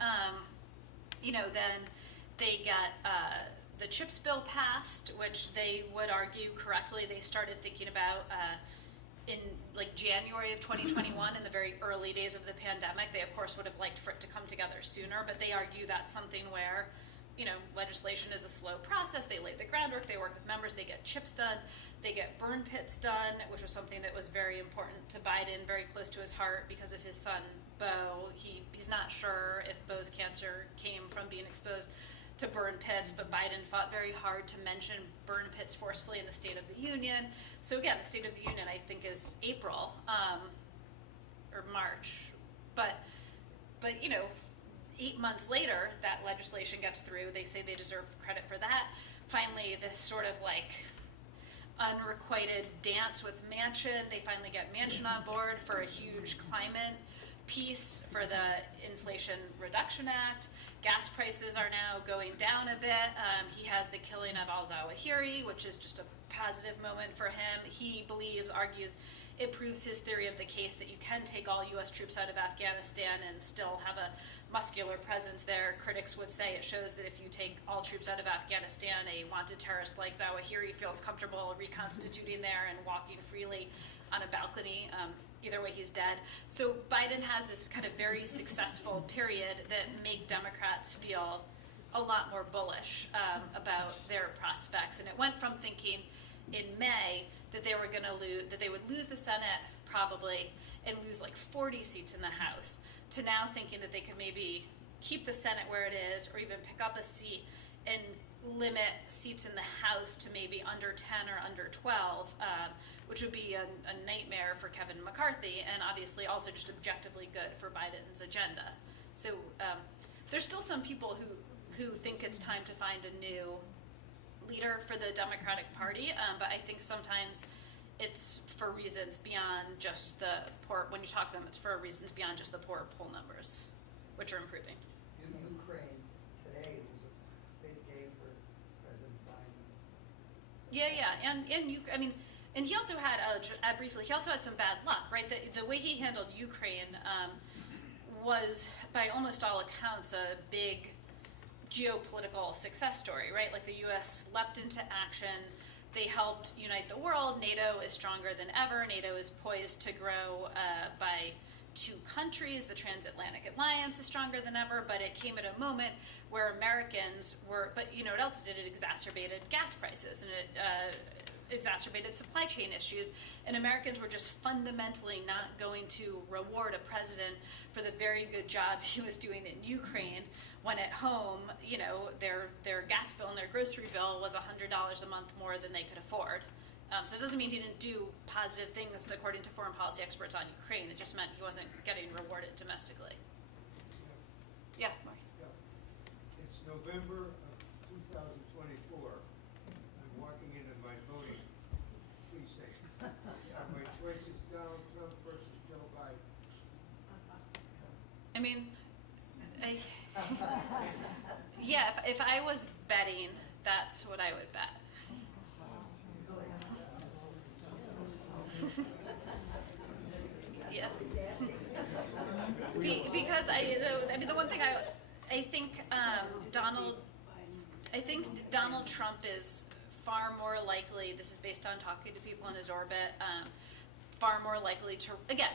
Then they got the CHIPS bill passed, which they would argue correctly they started thinking about in like January of 2021, in the very early days of the pandemic. They of course would have liked for it to come together sooner, but they argue that's something where, you know, legislation is a slow process. They lay the groundwork, they work with members, they get chips done, they get burn pits done, which was something that was very important to Biden, very close to his heart because of his son, Bo. He's not sure if Bo's cancer came from being exposed to burn pits, but Biden fought very hard to mention burn pits forcefully in the State of the Union. So again, the State of the Union, I think, is April or March. But you know, 8 months later, that legislation gets through. They say they deserve credit for that. Finally, this sort of like unrequited dance with Manchin. They finally get Manchin on board for a huge climate piece for the Inflation Reduction Act. Gas prices are now going down a bit. He has the killing of al-Zawahiri, which is just a positive moment for him. He argues, it proves his theory of the case that you can take all U.S. troops out of Afghanistan and still have a muscular presence there. Critics would say it shows that if you take all troops out of Afghanistan, a wanted terrorist like Zawahiri feels comfortable reconstituting there and walking freely on a balcony. Either way, he's dead. So Biden has this kind of very successful period that make Democrats feel a lot more bullish about their prospects. And it went from thinking in May that they were going to lose, that they would lose the Senate probably and lose like 40 seats in the House, to now thinking that they could maybe keep the Senate where it is or even pick up a seat and limit seats in the House to maybe under 10 or under 12, which would be a nightmare for Kevin McCarthy, and obviously also just objectively good for Biden's agenda. So there's still some people who think it's time to find a new leader for the Democratic Party, but I think sometimes it's for reasons beyond just the poor, when you talk to them, it's for reasons beyond just the poor poll numbers, which are improving. In Ukraine today was a big day for President Biden. And he also had, just add briefly, he also had some bad luck, right? The way he handled Ukraine was, by almost all accounts, a big geopolitical success story, right? Like the U.S. leapt into action. They helped unite the world. NATO is stronger than ever. NATO is poised to grow by 2 countries. The transatlantic alliance is stronger than ever, but it came at a moment where Americans were, but you know what else did? It exacerbated gas prices, and it exacerbated supply chain issues, and Americans were just fundamentally not going to reward a president for the very good job he was doing in Ukraine, when at home, you know, their gas bill and their grocery bill was $100 a month more than they could afford. So it doesn't mean he didn't do positive things according to foreign policy experts on Ukraine. It just meant he wasn't getting rewarded domestically. Yeah, Mark. It's November of 2024. I'm walking into my voting precinct. My choice is Donald Trump versus Joe Biden. I mean, yeah, if I was betting, that's what I would bet. Yeah. Because the one thing I think Donald Trump is far more likely, this is based on talking to people in his orbit, far more likely to, again,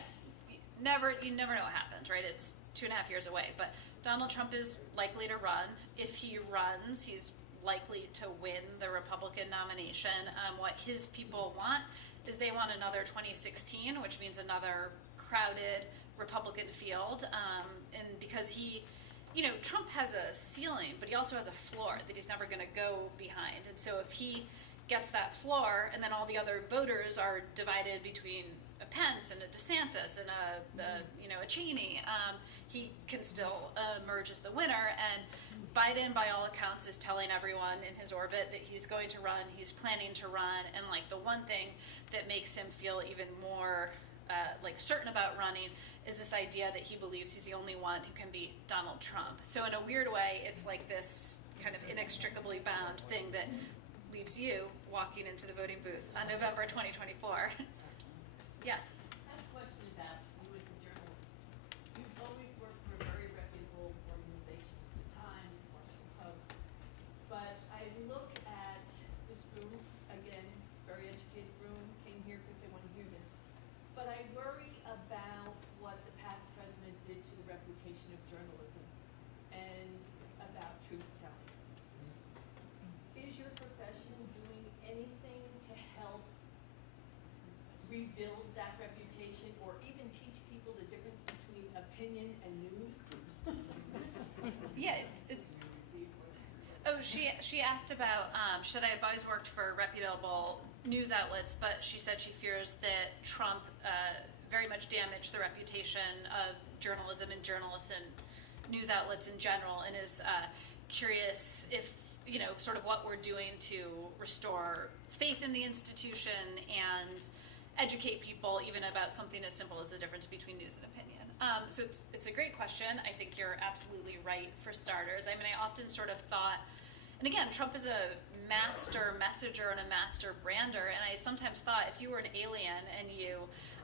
you never know what happens, right? It's 2.5 years away, but Donald Trump is likely to run. If he runs, he's likely to win the Republican nomination. What his people want is they want another 2016, which means another crowded Republican field, and because Trump has a ceiling, but he also has a floor that he's never going to go behind. And so if he gets that floor, and then all the other voters are divided between a Pence and a DeSantis and a Cheney, he can still emerge as the winner. And Biden, by all accounts, is telling everyone in his orbit that he's going to run, he's planning to run, and like the one thing that makes him feel even more certain about running is this idea that he believes he's the only one who can beat Donald Trump. So in a weird way, it's like this kind of inextricably bound thing that leaves you walking into the voting booth on November 2024. Yeah. I have a question about you as a journalist. You've always worked for very reputable organizations, The Times, Washington Post. But I look at this room, again, very educated room, came here because they want to hear this. But I rebuild that reputation or even teach people the difference between opinion and news? Yeah. Oh, she asked about, she said I've always worked for reputable news outlets, but she said she fears that Trump very much damaged the reputation of journalism and journalists and news outlets in general, and is curious if, you know, sort of what we're doing to restore faith in the institution and educate people even about something as simple as the difference between news and opinion. So it's a great question. I think you're absolutely right for starters. I mean, I often sort of thought, and again, Trump is a master messenger and a master brander, and I sometimes thought if you were an alien and you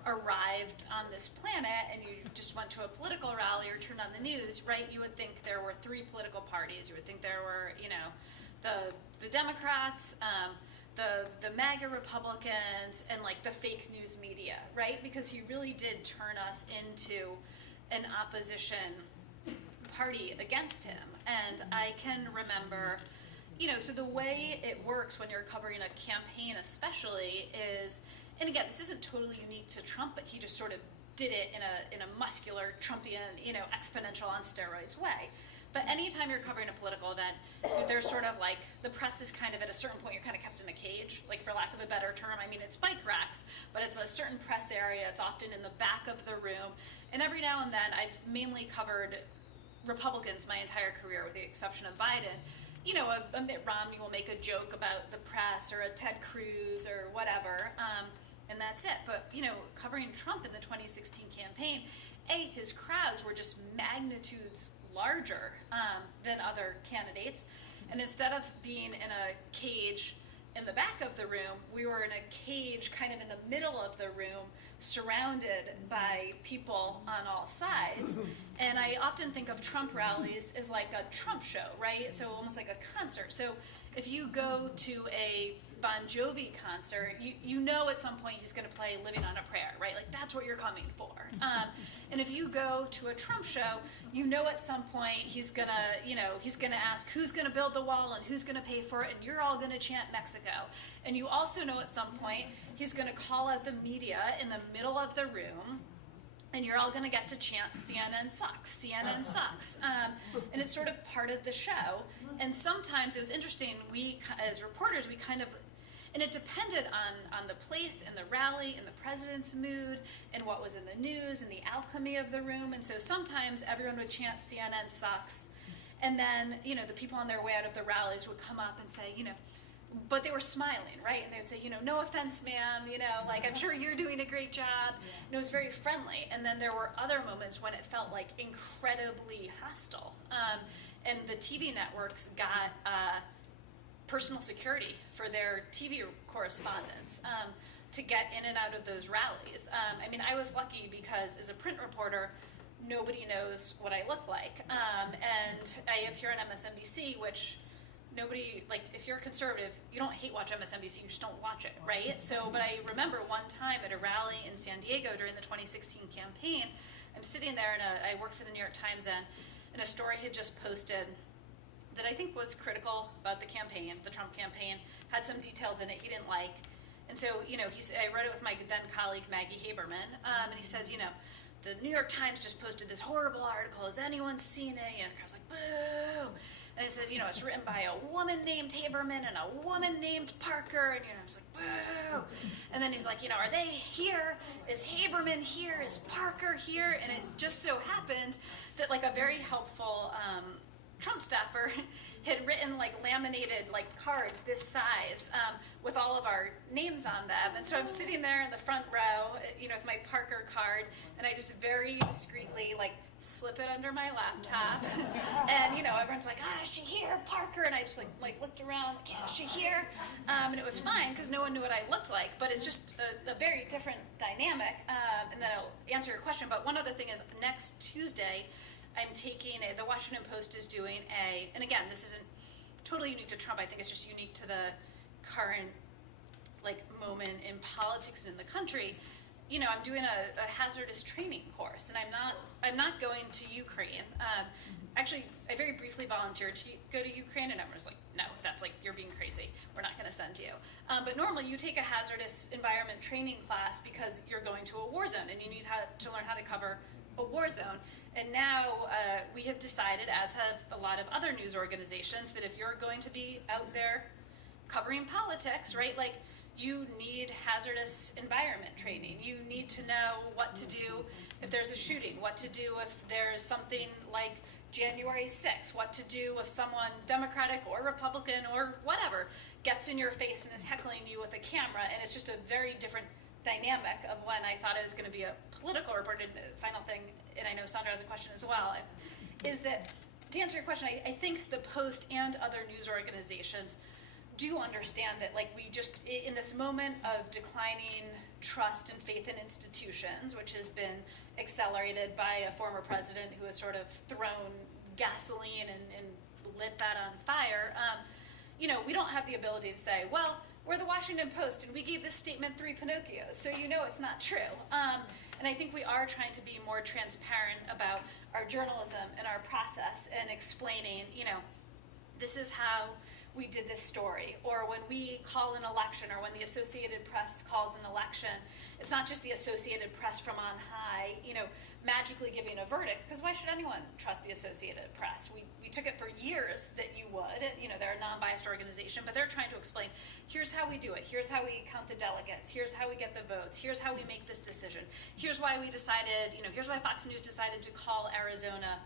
arrived on this planet and you just went to a political rally or turned on the news, right, you would think there were three political parties. You would think there were, you know, the Democrats, the MAGA Republicans, and like the fake news media, right? Because he really did turn us into an opposition party against him. And I can remember, you know, so the way it works when you're covering a campaign especially is, and again, this isn't totally unique to Trump, but he just sort of did it in a muscular Trumpian, you know, exponential on steroids way. But anytime you're covering a political event, there's sort of like, the press is kind of at a certain point, you're kind of kept in a cage, like for lack of a better term. I mean, it's bike racks, but it's a certain press area. It's often in the back of the room. And every now and then, I've mainly covered Republicans my entire career, with the exception of Biden. You know, a Mitt Romney will make a joke about the press, or a Ted Cruz, or whatever, and that's it. But, you know, covering Trump in the 2016 campaign, his crowds were just magnitudes larger than other candidates. And instead of being in a cage in the back of the room, we were in a cage kind of in the middle of the room, surrounded by people on all sides. And I often think of Trump rallies as like a Trump show, right? So almost like a concert. So if you go to a Bon Jovi concert, you know at some point he's going to play Living on a Prayer, right? Like that's what you're coming for. And if you go to a Trump show, you know at some point he's gonna ask who's gonna build the wall and who's gonna pay for it, and you're all gonna chant Mexico. And you also know at some point he's gonna call out the media in the middle of the room, and you're all gonna get to chant CNN sucks, CNN sucks. And it's sort of part of the show. And sometimes it was interesting, we as reporters, we kind of, and it depended on the place and the rally and the president's mood and what was in the news and the alchemy of the room. And so sometimes everyone would chant CNN sucks. And then, you know, the people on their way out of the rallies would come up and say, you know, but they were smiling, right? And they would say, you know, no offense, ma'am, you know, like, I'm sure you're doing a great job. And it was very friendly. And then there were other moments when it felt like incredibly hostile. And the TV networks got personal security for their TV correspondents to get in and out of those rallies. I mean, I was lucky because as a print reporter, nobody knows what I look like. And I appear on MSNBC, which nobody, like, if you're a conservative, you don't hate watch MSNBC, you just don't watch it, right? So, but I remember one time at a rally in San Diego during the 2016 campaign, I'm sitting there, and I worked for the New York Times then, and a story had just posted that I think was critical about the campaign, the Trump campaign, had some details in it he didn't like. And so, you know, I wrote it with my then colleague, Maggie Haberman, and he says, you know, the New York Times just posted this horrible article. Has anyone seen it? And I was like, boo. And he said, you know, it's written by a woman named Haberman and a woman named Parker. And, you know, I was like, boo. And then he's like, you know, are they here? Is Haberman here? Is Parker here? And it just so happened that, like, a very helpful Trump staffer had written, like, laminated, like, cards this size with all of our names on them. And so I'm sitting there in the front row, you know, with my Parker card, and I just very discreetly, like, slip it under my laptop. And, you know, everyone's like, is she here, Parker? And I just, like looked around, like, yeah, is she here? And it was fine, because no one knew what I looked like. But it's just a very different dynamic. And then I'll answer your question. But one other thing is, next Tuesday, I'm taking the Washington Post is doing and again, this isn't totally unique to Trump. I think it's just unique to the current, like, moment in politics and in the country. You know, I'm doing a hazardous training course, and I'm not going to Ukraine. actually, I very briefly volunteered to go to Ukraine, and everyone's like, no, that's like, you're being crazy. We're not going to send you. But normally you take a hazardous environment training class because you're going to a war zone, and you need to learn how to cover a war zone. And now we have decided, as have a lot of other news organizations, that if you're going to be out there covering politics, right, like, you need hazardous environment training. You need to know what to do if there's a shooting, what to do if there's something like January 6th, what to do if someone, Democratic or Republican or whatever, gets in your face and is heckling you with a camera. And it's just a very different dynamic of when I thought it was going to be a political report. And the final thing, and I know Sandra has a question as well, is that, to answer your question, I think the Post and other news organizations do understand that, like, we just, in this moment of declining trust and faith in institutions, which has been accelerated by a former president who has sort of thrown gasoline and lit that on fire, you know, we don't have the ability to say, well, we're the Washington Post and we gave this statement 3 Pinocchios, so you know it's not true. And I think we are trying to be more transparent about our journalism and our process and explaining, you know, this is how we did this story, or when we call an election, or when the Associated Press calls an election, it's not just the Associated Press from on high, you know, magically giving a verdict, because why should anyone trust the Associated Press? We took it for years that you would, you know, they're a non-biased organization, but they're trying to explain, here's how we do it, here's how we count the delegates, here's how we get the votes, here's how we make this decision, here's why we decided, you know, here's why Fox News decided to call Arizona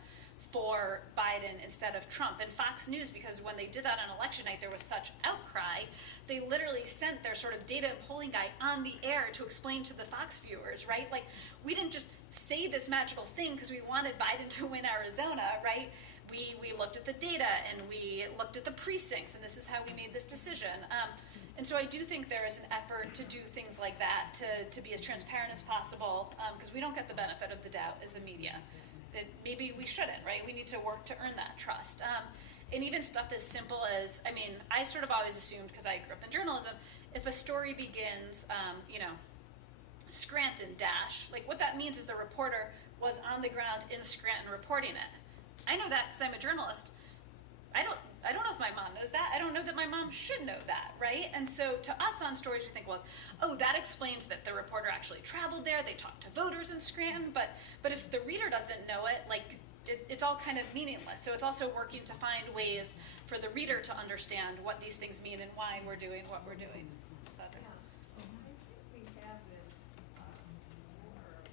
for Biden instead of Trump. And Fox News, because when they did that on election night, there was such outcry, they literally sent their sort of data and polling guy on the air to explain to the Fox viewers, right? Like, we didn't just say this magical thing because we wanted Biden to win Arizona, right? We looked at the data and we looked at the precincts, and this is how we made this decision. And so I do think there is an effort to do things like that, to be as transparent as possible, because we don't get the benefit of the doubt as the media. That maybe we shouldn't, right? We need to work to earn that trust. And even stuff as simple as, I mean, I sort of always assumed, because I grew up in journalism, if a story begins, you know, Scranton dash, like, what that means is the reporter was on the ground in Scranton reporting it. I know that because I'm a journalist. I don't know if my mom knows that. I don't know that my mom should know that, right? And so to us on stories, we think, well, oh, that explains that the reporter actually traveled there, they talked to voters in Scranton, but if the reader doesn't know it, like, it's all kind of meaningless. So it's also working to find ways for the reader to understand what these things mean and why we're doing what we're doing. Sandra? I think we have this more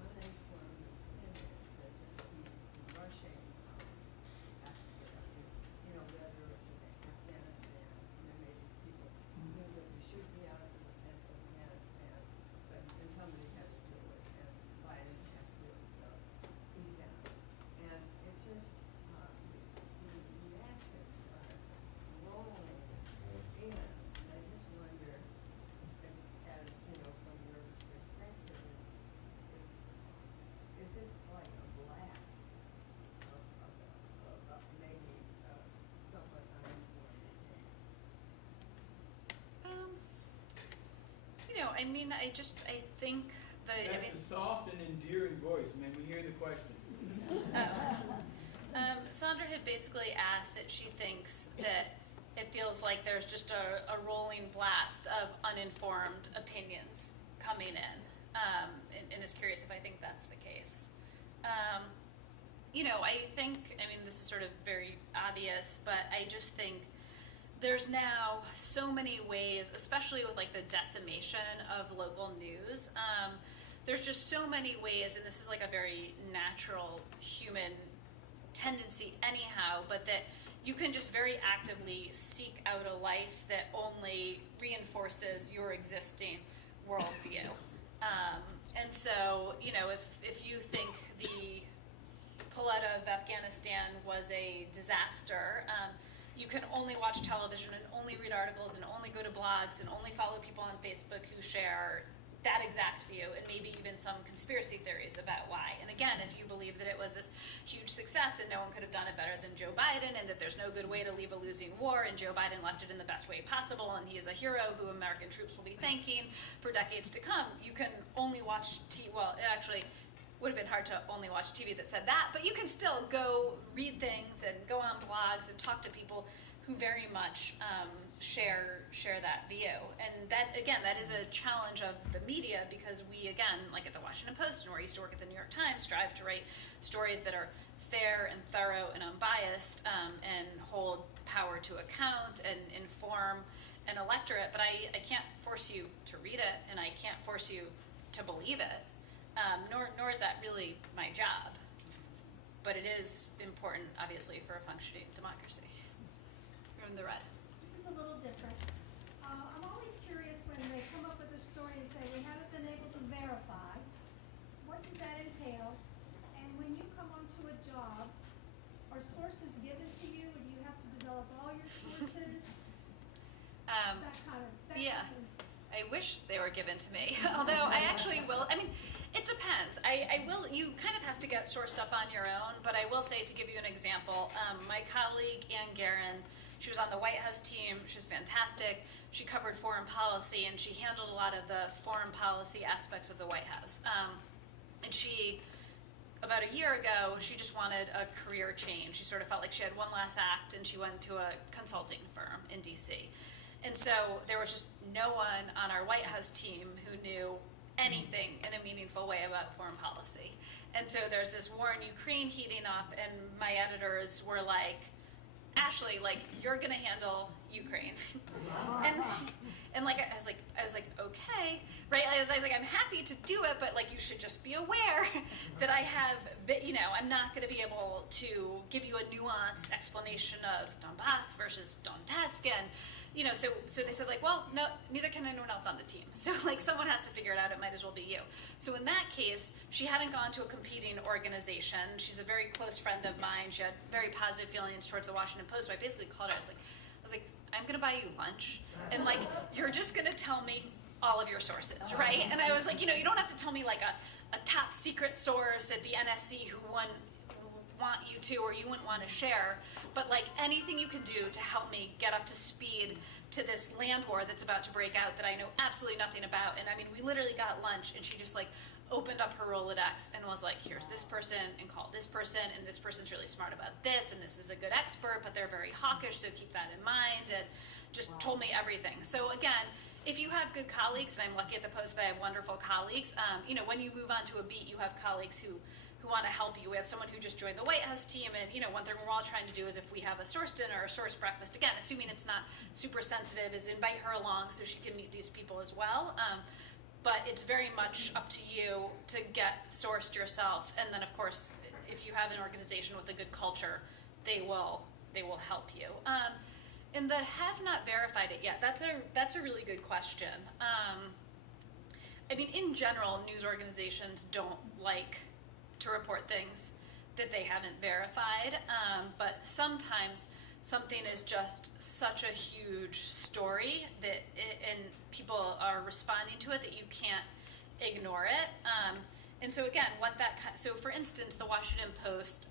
uninformed opinions that just keep rushing after, you know, whether it's in Afghanistan, you know, maybe people knew that we should be out of Afghanistan, but then somebody had to do it, and Biden didn't have to do it, so he's down. And it just, the reactions are rolling in, and I just wonder, if, as, you know, from your perspective, is this like a blast of maybe somewhat uninformed opinion? You know, I mean, I think That's a soft and endearing voice. May we hear the question? Sandra had basically asked that she thinks that it feels like there's just a rolling blast of uninformed opinions coming in, and is curious if I think that's the case. You know, I mean, this is sort of very obvious, but I just think there's now so many ways, especially with like the decimation of local news, there's just so many ways, and this is like a very natural human tendency anyhow, but that you can just very actively seek out a life that only reinforces your existing worldview. And so, you know, if you think the pull-out of Afghanistan was a disaster, you can only watch television and only read articles and only go to blogs and only follow people on Facebook who share that exact view, and maybe even some conspiracy theories about why. And again, if you believe that it was this huge success and no one could have done it better than Joe Biden, and that there's no good way to leave a losing war, and Joe Biden left it in the best way possible, and he is a hero who American troops will be thanking for decades to come, you can only watch well, actually, would have been hard to only watch TV that said that, but you can still go read things and go on blogs and talk to people who very much share that view. And that, again, that is a challenge of the media, because we, again, like at the Washington Post, and where I used to work at the New York Times, strive to write stories that are fair and thorough and unbiased, and hold power to account and inform an electorate. But I can't force you to read it, and I can't force you to believe it, nor is that really my job. But it is important, obviously, for a functioning democracy. You're in the red. This is a little different. I'm always curious when they come up with a story and say, we haven't been able to verify. What does that entail? And when you come onto a job, are sources given to you, and you have to develop all your sources? That kind of. Yeah. I wish they were given to me, although I actually will. I mean, it depends. I will. You kind of have to get sourced up on your own, but I will say, to give you an example, my colleague Ann Guerin, she was on the White House team. She was fantastic. She covered foreign policy, and she handled a lot of the foreign policy aspects of the White House. And she, about a year ago, she just wanted a career change. She sort of felt like she had one last act, and she went to a consulting firm in D.C. And so there was just no one on our White House team who knew anything in a meaningful way about foreign policy. And so there's this war in Ukraine heating up, and my editors were like, Ashley, like, you're gonna handle Ukraine. and like I was like, okay, right? I was like, I'm happy to do it, but like, you should just be aware that I have, I'm not gonna be able to give you a nuanced explanation of Donbass versus Donetsk, and so they said, like, well, no, neither can anyone else on the team. So like, someone has to figure it out. It might as well be you. So in that case, she hadn't gone to a competing organization. She's a very close friend of mine. She had very positive feelings towards the Washington Post. So I basically called her. I was like, I'm gonna buy you lunch, and like, you're just gonna tell me all of your sources, right? And I was like, you don't have to tell me like a top secret source at the NSC who want you to, or you wouldn't want to share, but like, anything you could do to help me get up to speed to this land war that's about to break out that I know absolutely nothing about. And I mean, we literally got lunch, and she just like opened up her Rolodex and was like, here's this person, and call this person, and this person's really smart about this, and this is a good expert, but they're very hawkish, so keep that in mind, and just told me everything. So again, if you have good colleagues, and I'm lucky at the Post that I have wonderful colleagues, when you move on to a beat, you have colleagues who want to help you. We have someone who just joined the White House team, and one thing we're all trying to do is, if we have a source dinner or a source breakfast, again, assuming it's not super sensitive, is invite her along so she can meet these people as well. But it's very much up to you to get sourced yourself, and then of course, if you have an organization with a good culture, they will help you. And the have not verified it yet. That's a really good question. I mean, in general, news organizations don't like to report things that they haven't verified, but sometimes something is just such a huge story that and people are responding to it that you can't ignore it. And so again, so for instance, the Washington Post,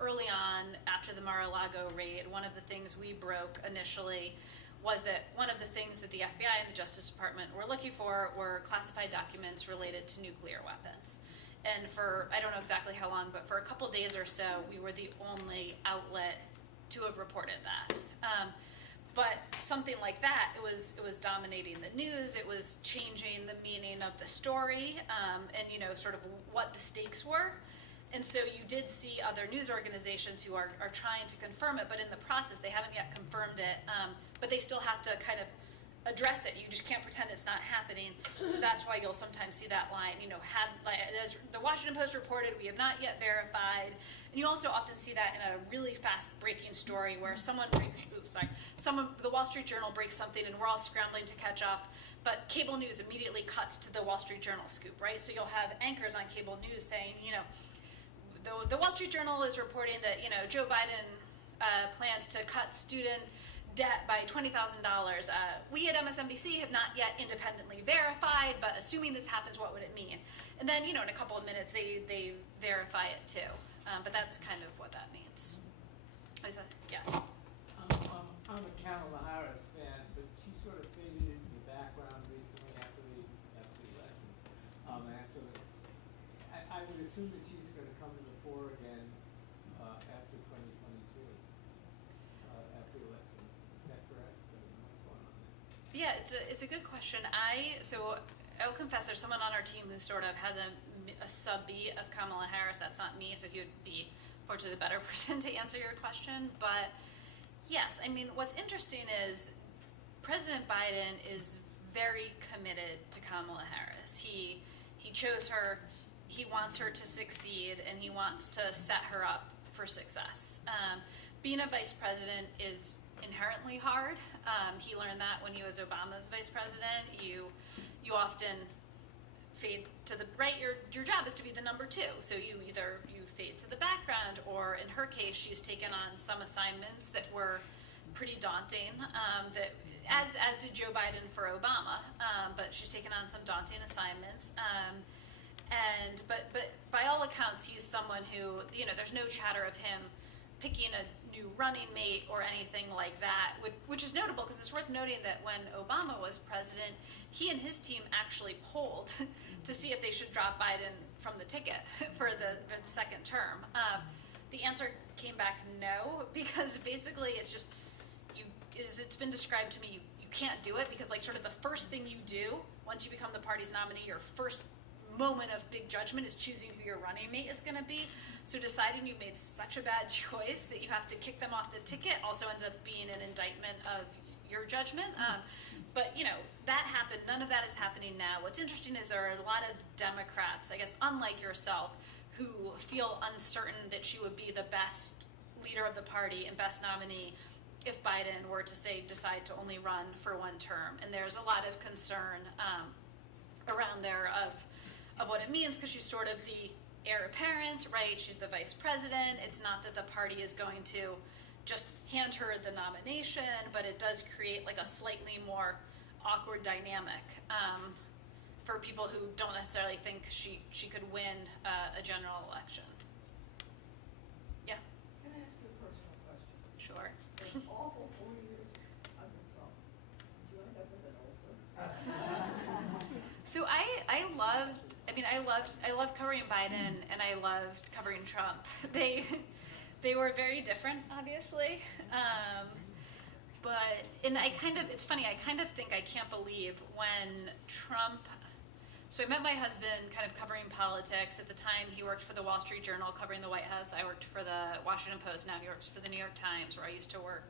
early on after the Mar-a-Lago raid, one of the things we broke initially was that one of the things that the FBI and the Justice Department were looking for were classified documents related to nuclear weapons. And for, I don't know exactly how long, but for a couple days or so, we were the only outlet to have reported that. But something like that, it was dominating the news. It was changing the meaning of the story, and sort of what the stakes were. And so you did see other news organizations who are trying to confirm it, but in the process, they haven't yet confirmed it. But they still have to kind of address it. You just can't pretend it's not happening. So that's why you'll sometimes see that line, as the Washington Post reported, we have not yet verified. And you also often see that in a really fast breaking story where the Wall Street Journal breaks something and we're all scrambling to catch up, but cable news immediately cuts to the Wall Street Journal scoop, right? So you'll have anchors on cable news saying, the Wall Street Journal is reporting that, Joe Biden plans to cut student debt by $20,000. We at MSNBC have not yet independently verified, but assuming this happens, what would it mean? And then, in a couple of minutes, they verify it too. But that's kind of what that means. Yeah. I'm a Kamala Harris fan, but she sort of faded into the background recently after the election. I I would assume that she's gonna come to the fore again, after 2022, after the election. Is that correct? What's going on there? Yeah, it's a good question. I'll confess there's someone on our team who sort of has a sub-B of Kamala Harris. That's not me, so he would be, fortunately, the better person to answer your question. But yes, I mean, what's interesting is President Biden is very committed to Kamala Harris. He chose her. He wants her to succeed, and he wants to set her up for success. Being a vice president is inherently hard. He learned that when he was Obama's vice president. You often fade to the right. Your job is to be the number two. So you fade to the background, or in her case, she's taken on some assignments that were pretty daunting. That as did Joe Biden for Obama, but she's taken on some daunting assignments. But by all accounts, he's someone who, there's no chatter of him picking a new running mate or anything like that, which is notable because it's worth noting that when Obama was president, he and his team actually polled to see if they should drop Biden from the ticket for the second term. The answer came back no, because basically it's been described to me, you can't do it because sort of the first thing you do once you become the party's nominee, your first moment of big judgment is choosing who your running mate is going to be. So deciding you made such a bad choice that you have to kick them off the ticket also ends up being an indictment of your judgment. But that happened. None of that is happening now. What's interesting is there are a lot of Democrats, I guess, unlike yourself, who feel uncertain that she would be the best leader of the party and best nominee if Biden were to decide to only run for one term. And there's a lot of concern around there of what it means, because she's sort of the heir apparent, right? She's the vice president. It's not that the party is going to just hand her the nomination, but it does create a slightly more awkward dynamic for people who don't necessarily think she could win a general election. Yeah. Can I ask you a personal question? Sure. An awful 4 years under Trump. Did you end up with an ulcer? So I loved covering Biden, and I loved covering Trump. They were very different, obviously. It's funny, I kind of think I can't believe when Trump, so I met my husband kind of covering politics. At the time, he worked for the Wall Street Journal covering the White House. I worked for the Washington Post. Now he works for the New York Times, where I used to work.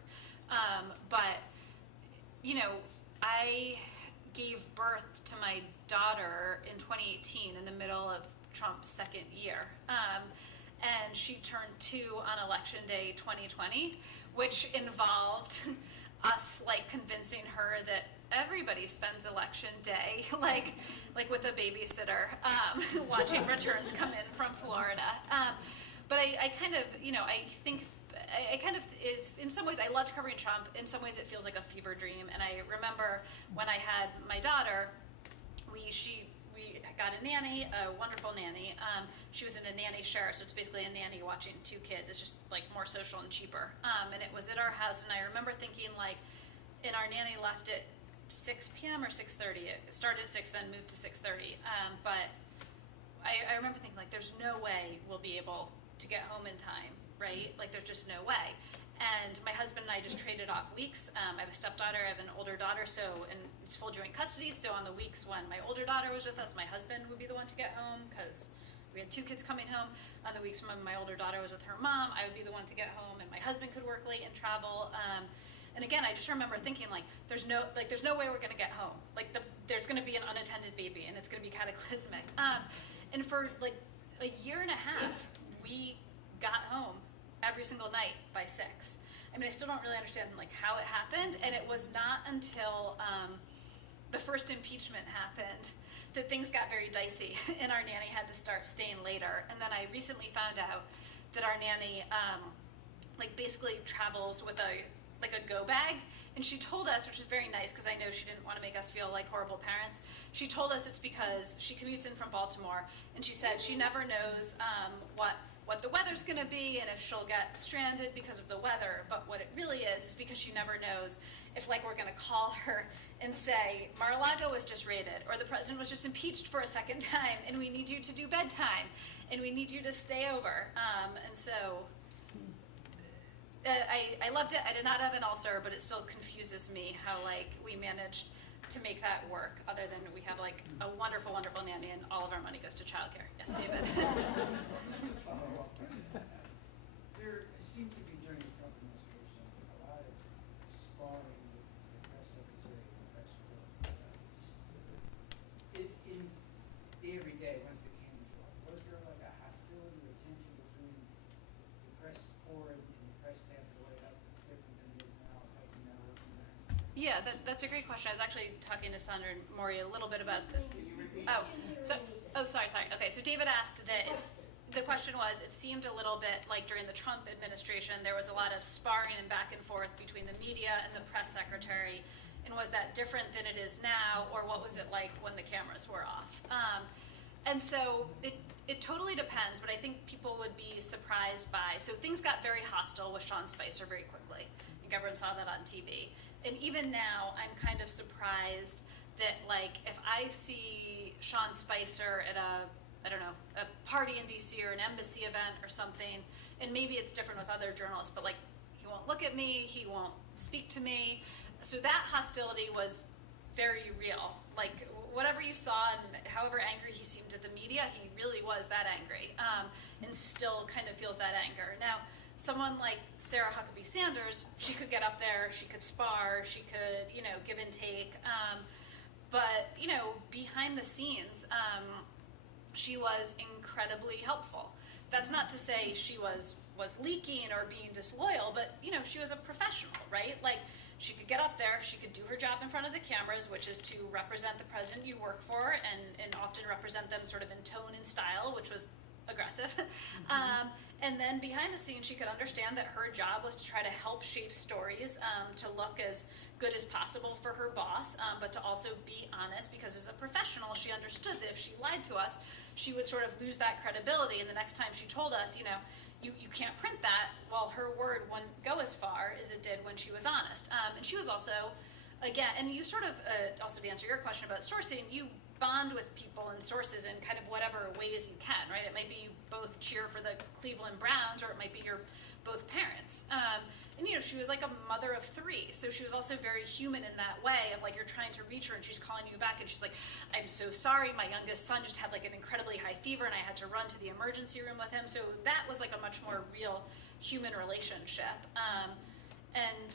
I gave birth to my daughter in 2018 in the middle of Trump's second year. And she turned 2 on election day 2020, which involved us convincing her that everybody spends election day like with a babysitter, watching returns come in from Florida. But I kind of, in some ways I loved covering Trump. In some ways it feels like a fever dream. And I remember when I had my daughter, we got a nanny, a wonderful nanny. She was in a nanny share, so it's basically a nanny watching 2 kids. It's just more social and cheaper. And it was at our house, and I remember thinking and our nanny left at 6 p.m. or 6:30. It started at 6, then moved to 6:30. But I remember thinking there's no way we'll be able to get home in time, right? There's just no way. And my husband and I just traded off weeks. I have a stepdaughter, I have an older daughter, and it's full joint custody. So on the weeks when my older daughter was with us, my husband would be the one to get home because we had 2 kids coming home. On the weeks when my older daughter was with her mom, I would be the one to get home, and my husband could work late and travel. And again, I just remember thinking there's no way we're gonna get home. There's gonna be an unattended baby, and it's gonna be cataclysmic. And for a year and a half, we got home every single night by 6. I mean, I still don't really understand how it happened, and it was not until the first impeachment happened that things got very dicey, and our nanny had to start staying later. And then I recently found out that our nanny basically travels with a go bag, and she told us, which is very nice because I know she didn't want to make us feel like horrible parents. She told us it's because she commutes in from Baltimore, and she said she never knows what the the weather's going to be and if she'll get stranded because of the weather. But what it really is because she never knows if, like, we're going to call her and say, Mar-a-Lago was just raided, or the president was just impeached for a second time, and we need you to do bedtime, and we need you to stay over. And so I loved it. I did not have an ulcer, but it still confuses me how, like, we managed to make that work, other than we have, like, a wonderful, wonderful nanny, and all of our money goes to childcare. Yes, David? There seemed to be during the Trump administration a lot of sparring with the press secretary and the press corps. In the everyday, once the cameras were on, was there like a hostility or tension between the press corps and the press staff at the White House that's different than it is now, how you now working there? Yeah, that's a great question. I was actually talking to Sandra and Maury a little bit about this. Sorry. Okay, so David asked that the question was, it seemed a little bit like during the Trump administration, there was a lot of sparring and back and forth between the media and the press secretary. And was that different than it is now, or what was it like when the cameras were off? And so it totally depends, but I think people would be surprised by, so things got very hostile with Sean Spicer very quickly. I think everyone saw that on TV. And even now, I'm kind of surprised that, like, if I see Sean Spicer at a party in DC or an embassy event or something, and maybe it's different with other journalists, but, like, he won't look at me, he won't speak to me. So that hostility was very real. Like, whatever you saw and however angry he seemed at the media, he really was that angry, and still kind of feels that anger. Now, someone like Sarah Huckabee Sanders, she could get up there, she could spar, she could, give and take. But, behind the scenes, she was incredibly helpful. That's not to say she was leaking or being disloyal, but, she was a professional, right? Like, she could get up there, she could do her job in front of the cameras, which is to represent the president you work for, and often represent them sort of in tone and style, which was aggressive. And then behind the scenes, she could understand that her job was to try to help shape stories, to look as good as possible for her boss, but to also be honest, because as a professional, she understood that if she lied to us, she would sort of lose that credibility. And the next time she told us, you can't print that, well, her word wouldn't go as far as it did when she was honest. And she was also, again, and you sort of, also to answer your question about sourcing, you bond with people and sources in kind of whatever ways you can, right? It might be you both cheer for the Cleveland Browns, or it might be you're both parents. And she was like a mother of three, so she was also very human in that way of, like, you're trying to reach her and she's calling you back and she's like, I'm so sorry, my youngest son just had like an incredibly high fever and I had to run to the emergency room with him. So that was like a much more real human relationship. And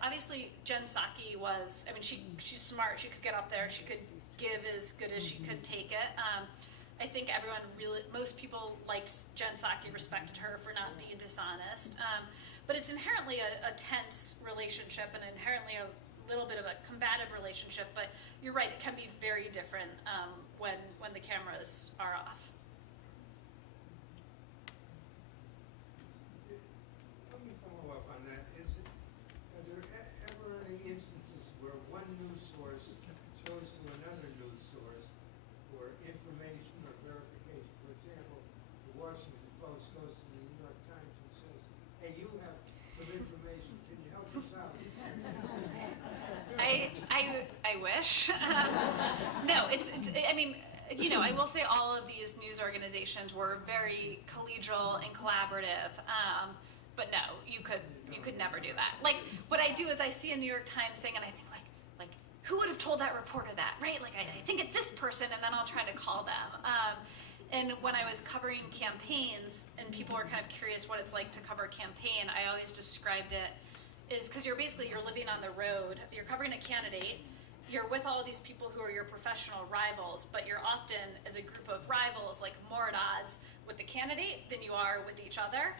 obviously Jen Psaki was, she's smart, she could get up there, she could give as good as she could take it. I think most people liked Jen Psaki, respected her for not being dishonest. But it's inherently a tense relationship and inherently a little bit of a combative relationship. But you're right, it can be very different when the cameras are off. Let me follow up on that. Are there ever any instances where one news source goes to another news source for information or verification? For example, the Washington Post goes to the New York Times and says, hey, you have some information, can you help us out? I wish. No, I will say all of these news organizations were very collegial and collaborative. But no, you could never do that. Like, what I do is I see a New York Times thing and I think like who would have told that reporter that, right? Like, I think it's this person, and then I'll try to call them. And when I was covering campaigns and people were kind of curious what it's like to cover a campaign, I always described it is because you're living on the road, you're covering a candidate, you're with all of these people who are your professional rivals, but you're often, as a group of rivals, like more at odds with the candidate than you are with each other.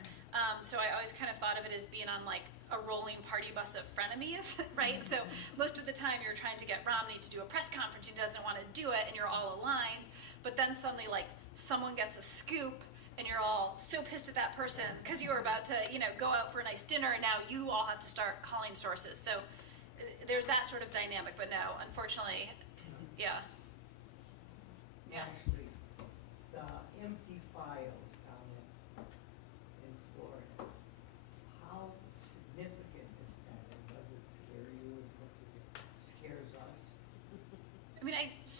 So I always kind of thought of it as being on like a rolling party bus of frenemies, right? So most of the time you're trying to get Romney to do a press conference, he doesn't want to do it, and you're all aligned, but then suddenly like someone gets a scoop and you're all so pissed at that person because you were about to, go out for a nice dinner, and now you all have to start calling sources. So there's that sort of dynamic, but no, unfortunately, yeah. Actually, the empty files down at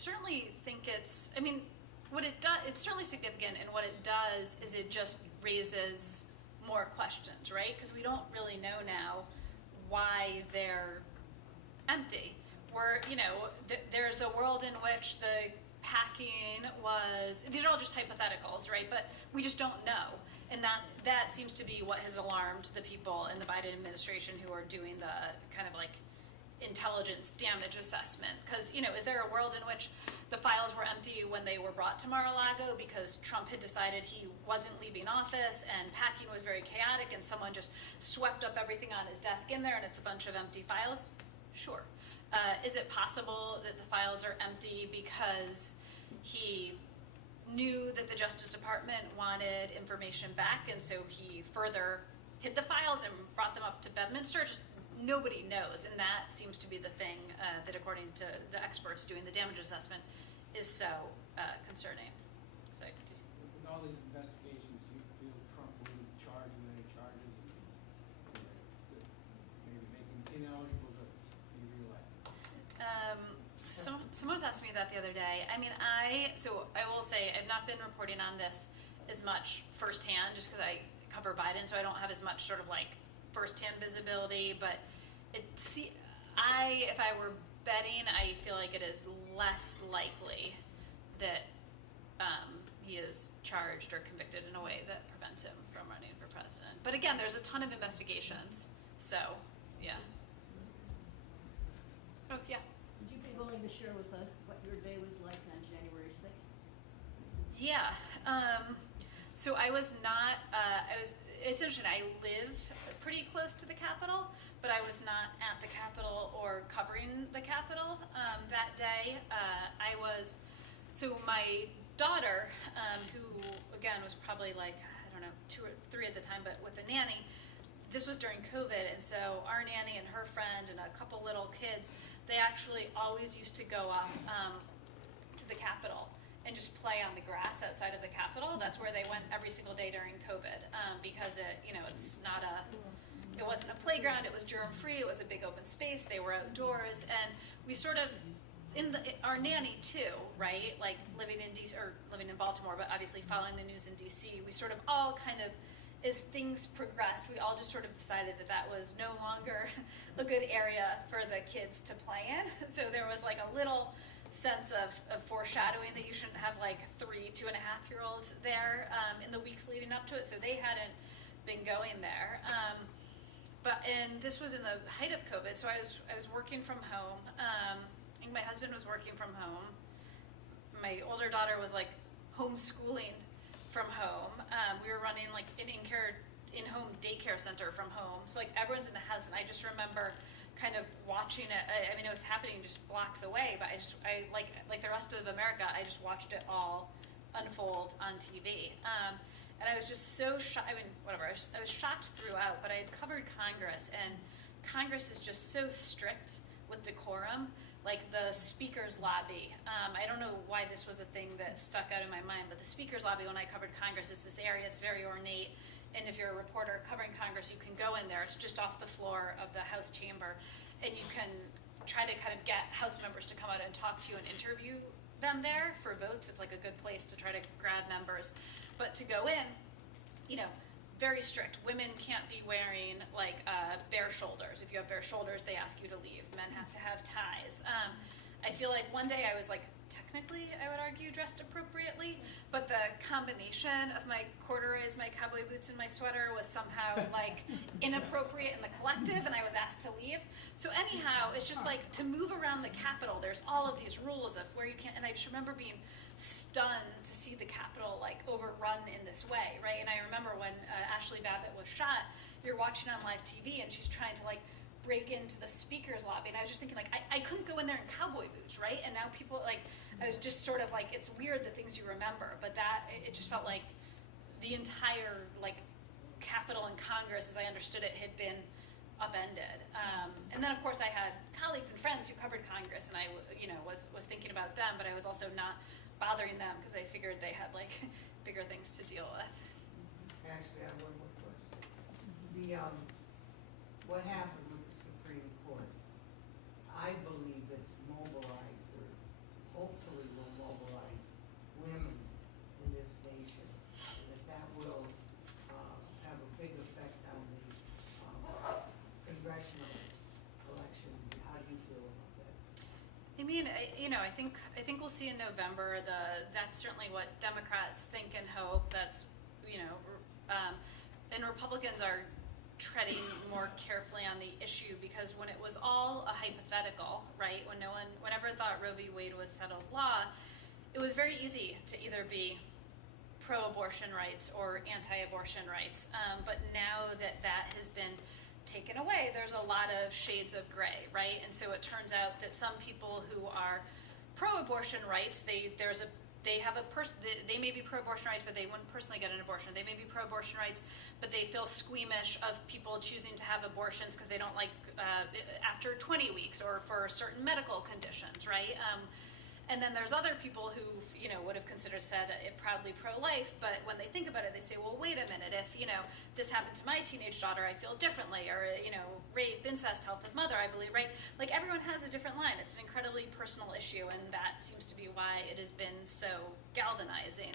certainly think it's, I mean, what it does, it's certainly significant, and what it does is it just raises more questions, right? Because we don't really know now why they're empty. We're, you know, there's a world in which the packing was, these are all just hypotheticals, right? But we just don't know. And that seems to be what has alarmed the people in the Biden administration who are doing the kind of like intelligence damage assessment. Because, you know, is there a world in which the files were empty when they were brought to Mar-a-Lago because Trump had decided he wasn't leaving office and packing was very chaotic and someone just swept up everything on his desk in there and it's a bunch of empty files? Sure. Is it possible that the files are empty because he knew that the Justice Department wanted information back and so he further hid the files and brought them up to Bedminster? Just nobody knows, and that seems to be the thing that, according to the experts doing the damage assessment, is so concerning. So I continue. With all these investigations, do you feel Trump will charge with any charges and maybe make him ineligible to be reelected? Someone was asking me that the other day. I mean, so I will say I've not been reporting on this as much firsthand just because I cover Biden, so I don't have as much sort of like firsthand visibility, but if I were betting, I feel like it is less likely that he is charged or convicted in a way that prevents him from running for president. But again, there's a ton of investigations, so yeah. Oh yeah. Would you be willing to share with us what your day was like on January 6th? Yeah. So I was not, it's interesting, I live pretty close to the Capitol, but I was not at the Capitol or covering the Capitol that day. So my daughter, who again was probably like, I don't know, 2 or 3 at the time, but with a nanny, this was during COVID, and so our nanny and her friend and a couple little kids, they actually always used to go up to the Capitol and just play on the grass outside of the Capitol. That's where they went every single day during COVID because it wasn't a playground, it was germ-free, it was a big open space, they were outdoors, and we sort of, our nanny too, right, like living in Baltimore, but obviously following the news in DC, we sort of all kind of, as things progressed, we all just sort of decided that was no longer a good area for the kids to play in. So there was like a little sense of foreshadowing that you shouldn't have like 3 2.5-year-olds there in the weeks leading up to it. So they hadn't been going there. And this was in the height of COVID, so I was working from home. I think my husband was working from home. My older daughter was like homeschooling from home. We were running like an in-home daycare center from home. So like everyone's in the house, and I just remember kind of watching it. I mean, it was happening just blocks away, but I like the rest of America, I just watched it all unfold on TV. And I was just so shocked. I mean, whatever. I was shocked throughout, but I had covered Congress, and Congress is just so strict with decorum. Like the speaker's lobby. I don't know why this was the thing that stuck out in my mind, but the speaker's lobby, when I covered Congress, is this area. It's very ornate, and if you're a reporter covering Congress, you can go in there. It's just off the floor of the House chamber, and you can try to kind of get House members to come out and talk to you and interview them there for votes. It's like a good place to try to grab members. But to go in, very strict. Women can't be wearing like bare shoulders. If you have bare shoulders, they ask you to leave. Men have to have ties. I feel like one day I was like, technically, I would argue, dressed appropriately, but the combination of my corduroys, my cowboy boots, and my sweater was somehow like inappropriate in the collective, and I was asked to leave. So anyhow, it's just like to move around the Capitol, there's all of these rules of where you can't, and I just remember being stunned to see the Capitol like overrun in this way, right? And I remember when Ashley Babbitt was shot, you're watching on live TV, and she's trying to like break into the speaker's lobby, and I was just thinking like, I couldn't go in there in cowboy boots, right? And now people like, I was just sort of like, it's weird the things you remember, but it just felt like the entire like Capitol and Congress, as I understood it, had been upended. And then of course I had colleagues and friends who covered Congress, and I was thinking about them, but I was also not bothering them because I figured they had like bigger things to deal with. Actually, I have one more question. What happened with the Supreme Court? I believe it's mobilized, or hopefully mean, I think we'll see in November. That's certainly what Democrats think and hope. That's, and Republicans are treading more carefully on the issue, because when it was all a hypothetical, right? When no one ever thought Roe v. Wade was settled law, it was very easy to either be pro-abortion rights or anti-abortion rights. But now that that has been taken away, there's a lot of shades of gray, right? And so it turns out that some people who are pro-abortion rights, they may be pro-abortion rights, but they wouldn't personally get an abortion. They may be pro-abortion rights, but they feel squeamish of people choosing to have abortions because they don't like after 20 weeks or for certain medical conditions, right? And then there's other people who, would have said it proudly pro-life, but when they think about it, they say, well, wait a minute, if, this happened to my teenage daughter, I feel differently, or, rape, incest, health of mother, I believe, right? Like, everyone has a different line. It's an incredibly personal issue, and that seems to be why it has been so galvanizing.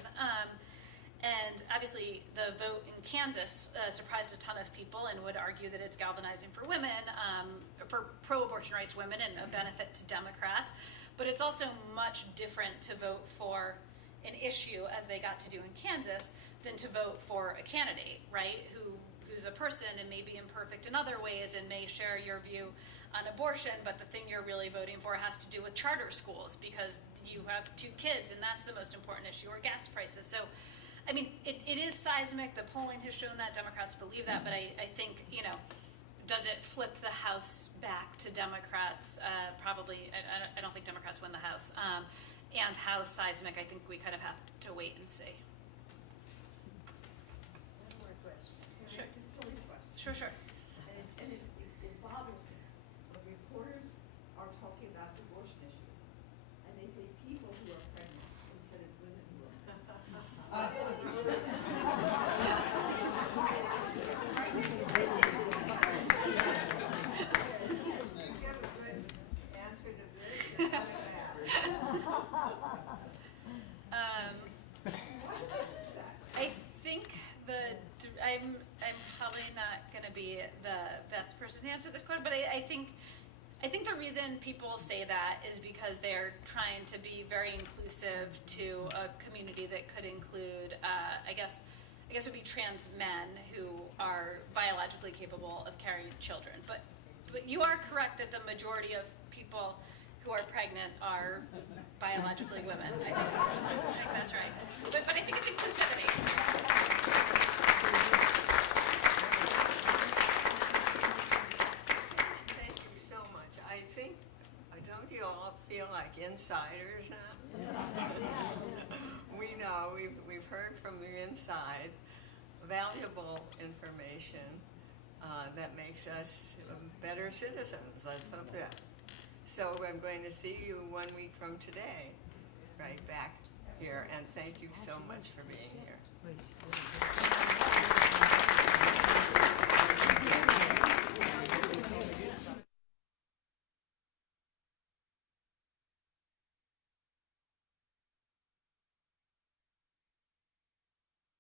And obviously, the vote in Kansas surprised a ton of people and would argue that it's galvanizing for women, for pro-abortion rights women, and a benefit to Democrats. But it's also much different to vote for an issue, as they got to do in Kansas, than to vote for a candidate, right, who's a person and may be imperfect in other ways and may share your view on abortion, but the thing you're really voting for has to do with charter schools because you have 2 kids and that's the most important issue, or gas prices. So, I mean, it is seismic. The polling has shown that. Democrats believe that, but I think, does it flip the House back to Democrats? Probably. I don't think Democrats win the House. And how seismic, I think we kind of have to wait and see. One more question. Can I ask a silly question? Sure. And it bothers me when reporters are talking about the abortion issue, and they say people who are pregnant instead of women who are pregnant. I think I'm probably not going to be the best person to answer this question, but I think the reason people say that is because they're trying to be very inclusive to a community that could include, I guess would be trans men who are biologically capable of carrying children. But you are correct that the majority of people who are pregnant are biologically women. I think that's right. But I think it's inclusivity. Thank you so much. I think, don't you all feel like insiders now? We know, we've heard from the inside valuable information that makes us better citizens. Let's hope that. So I'm going to see you 1 week from today, right back here, and thank you so much for being here.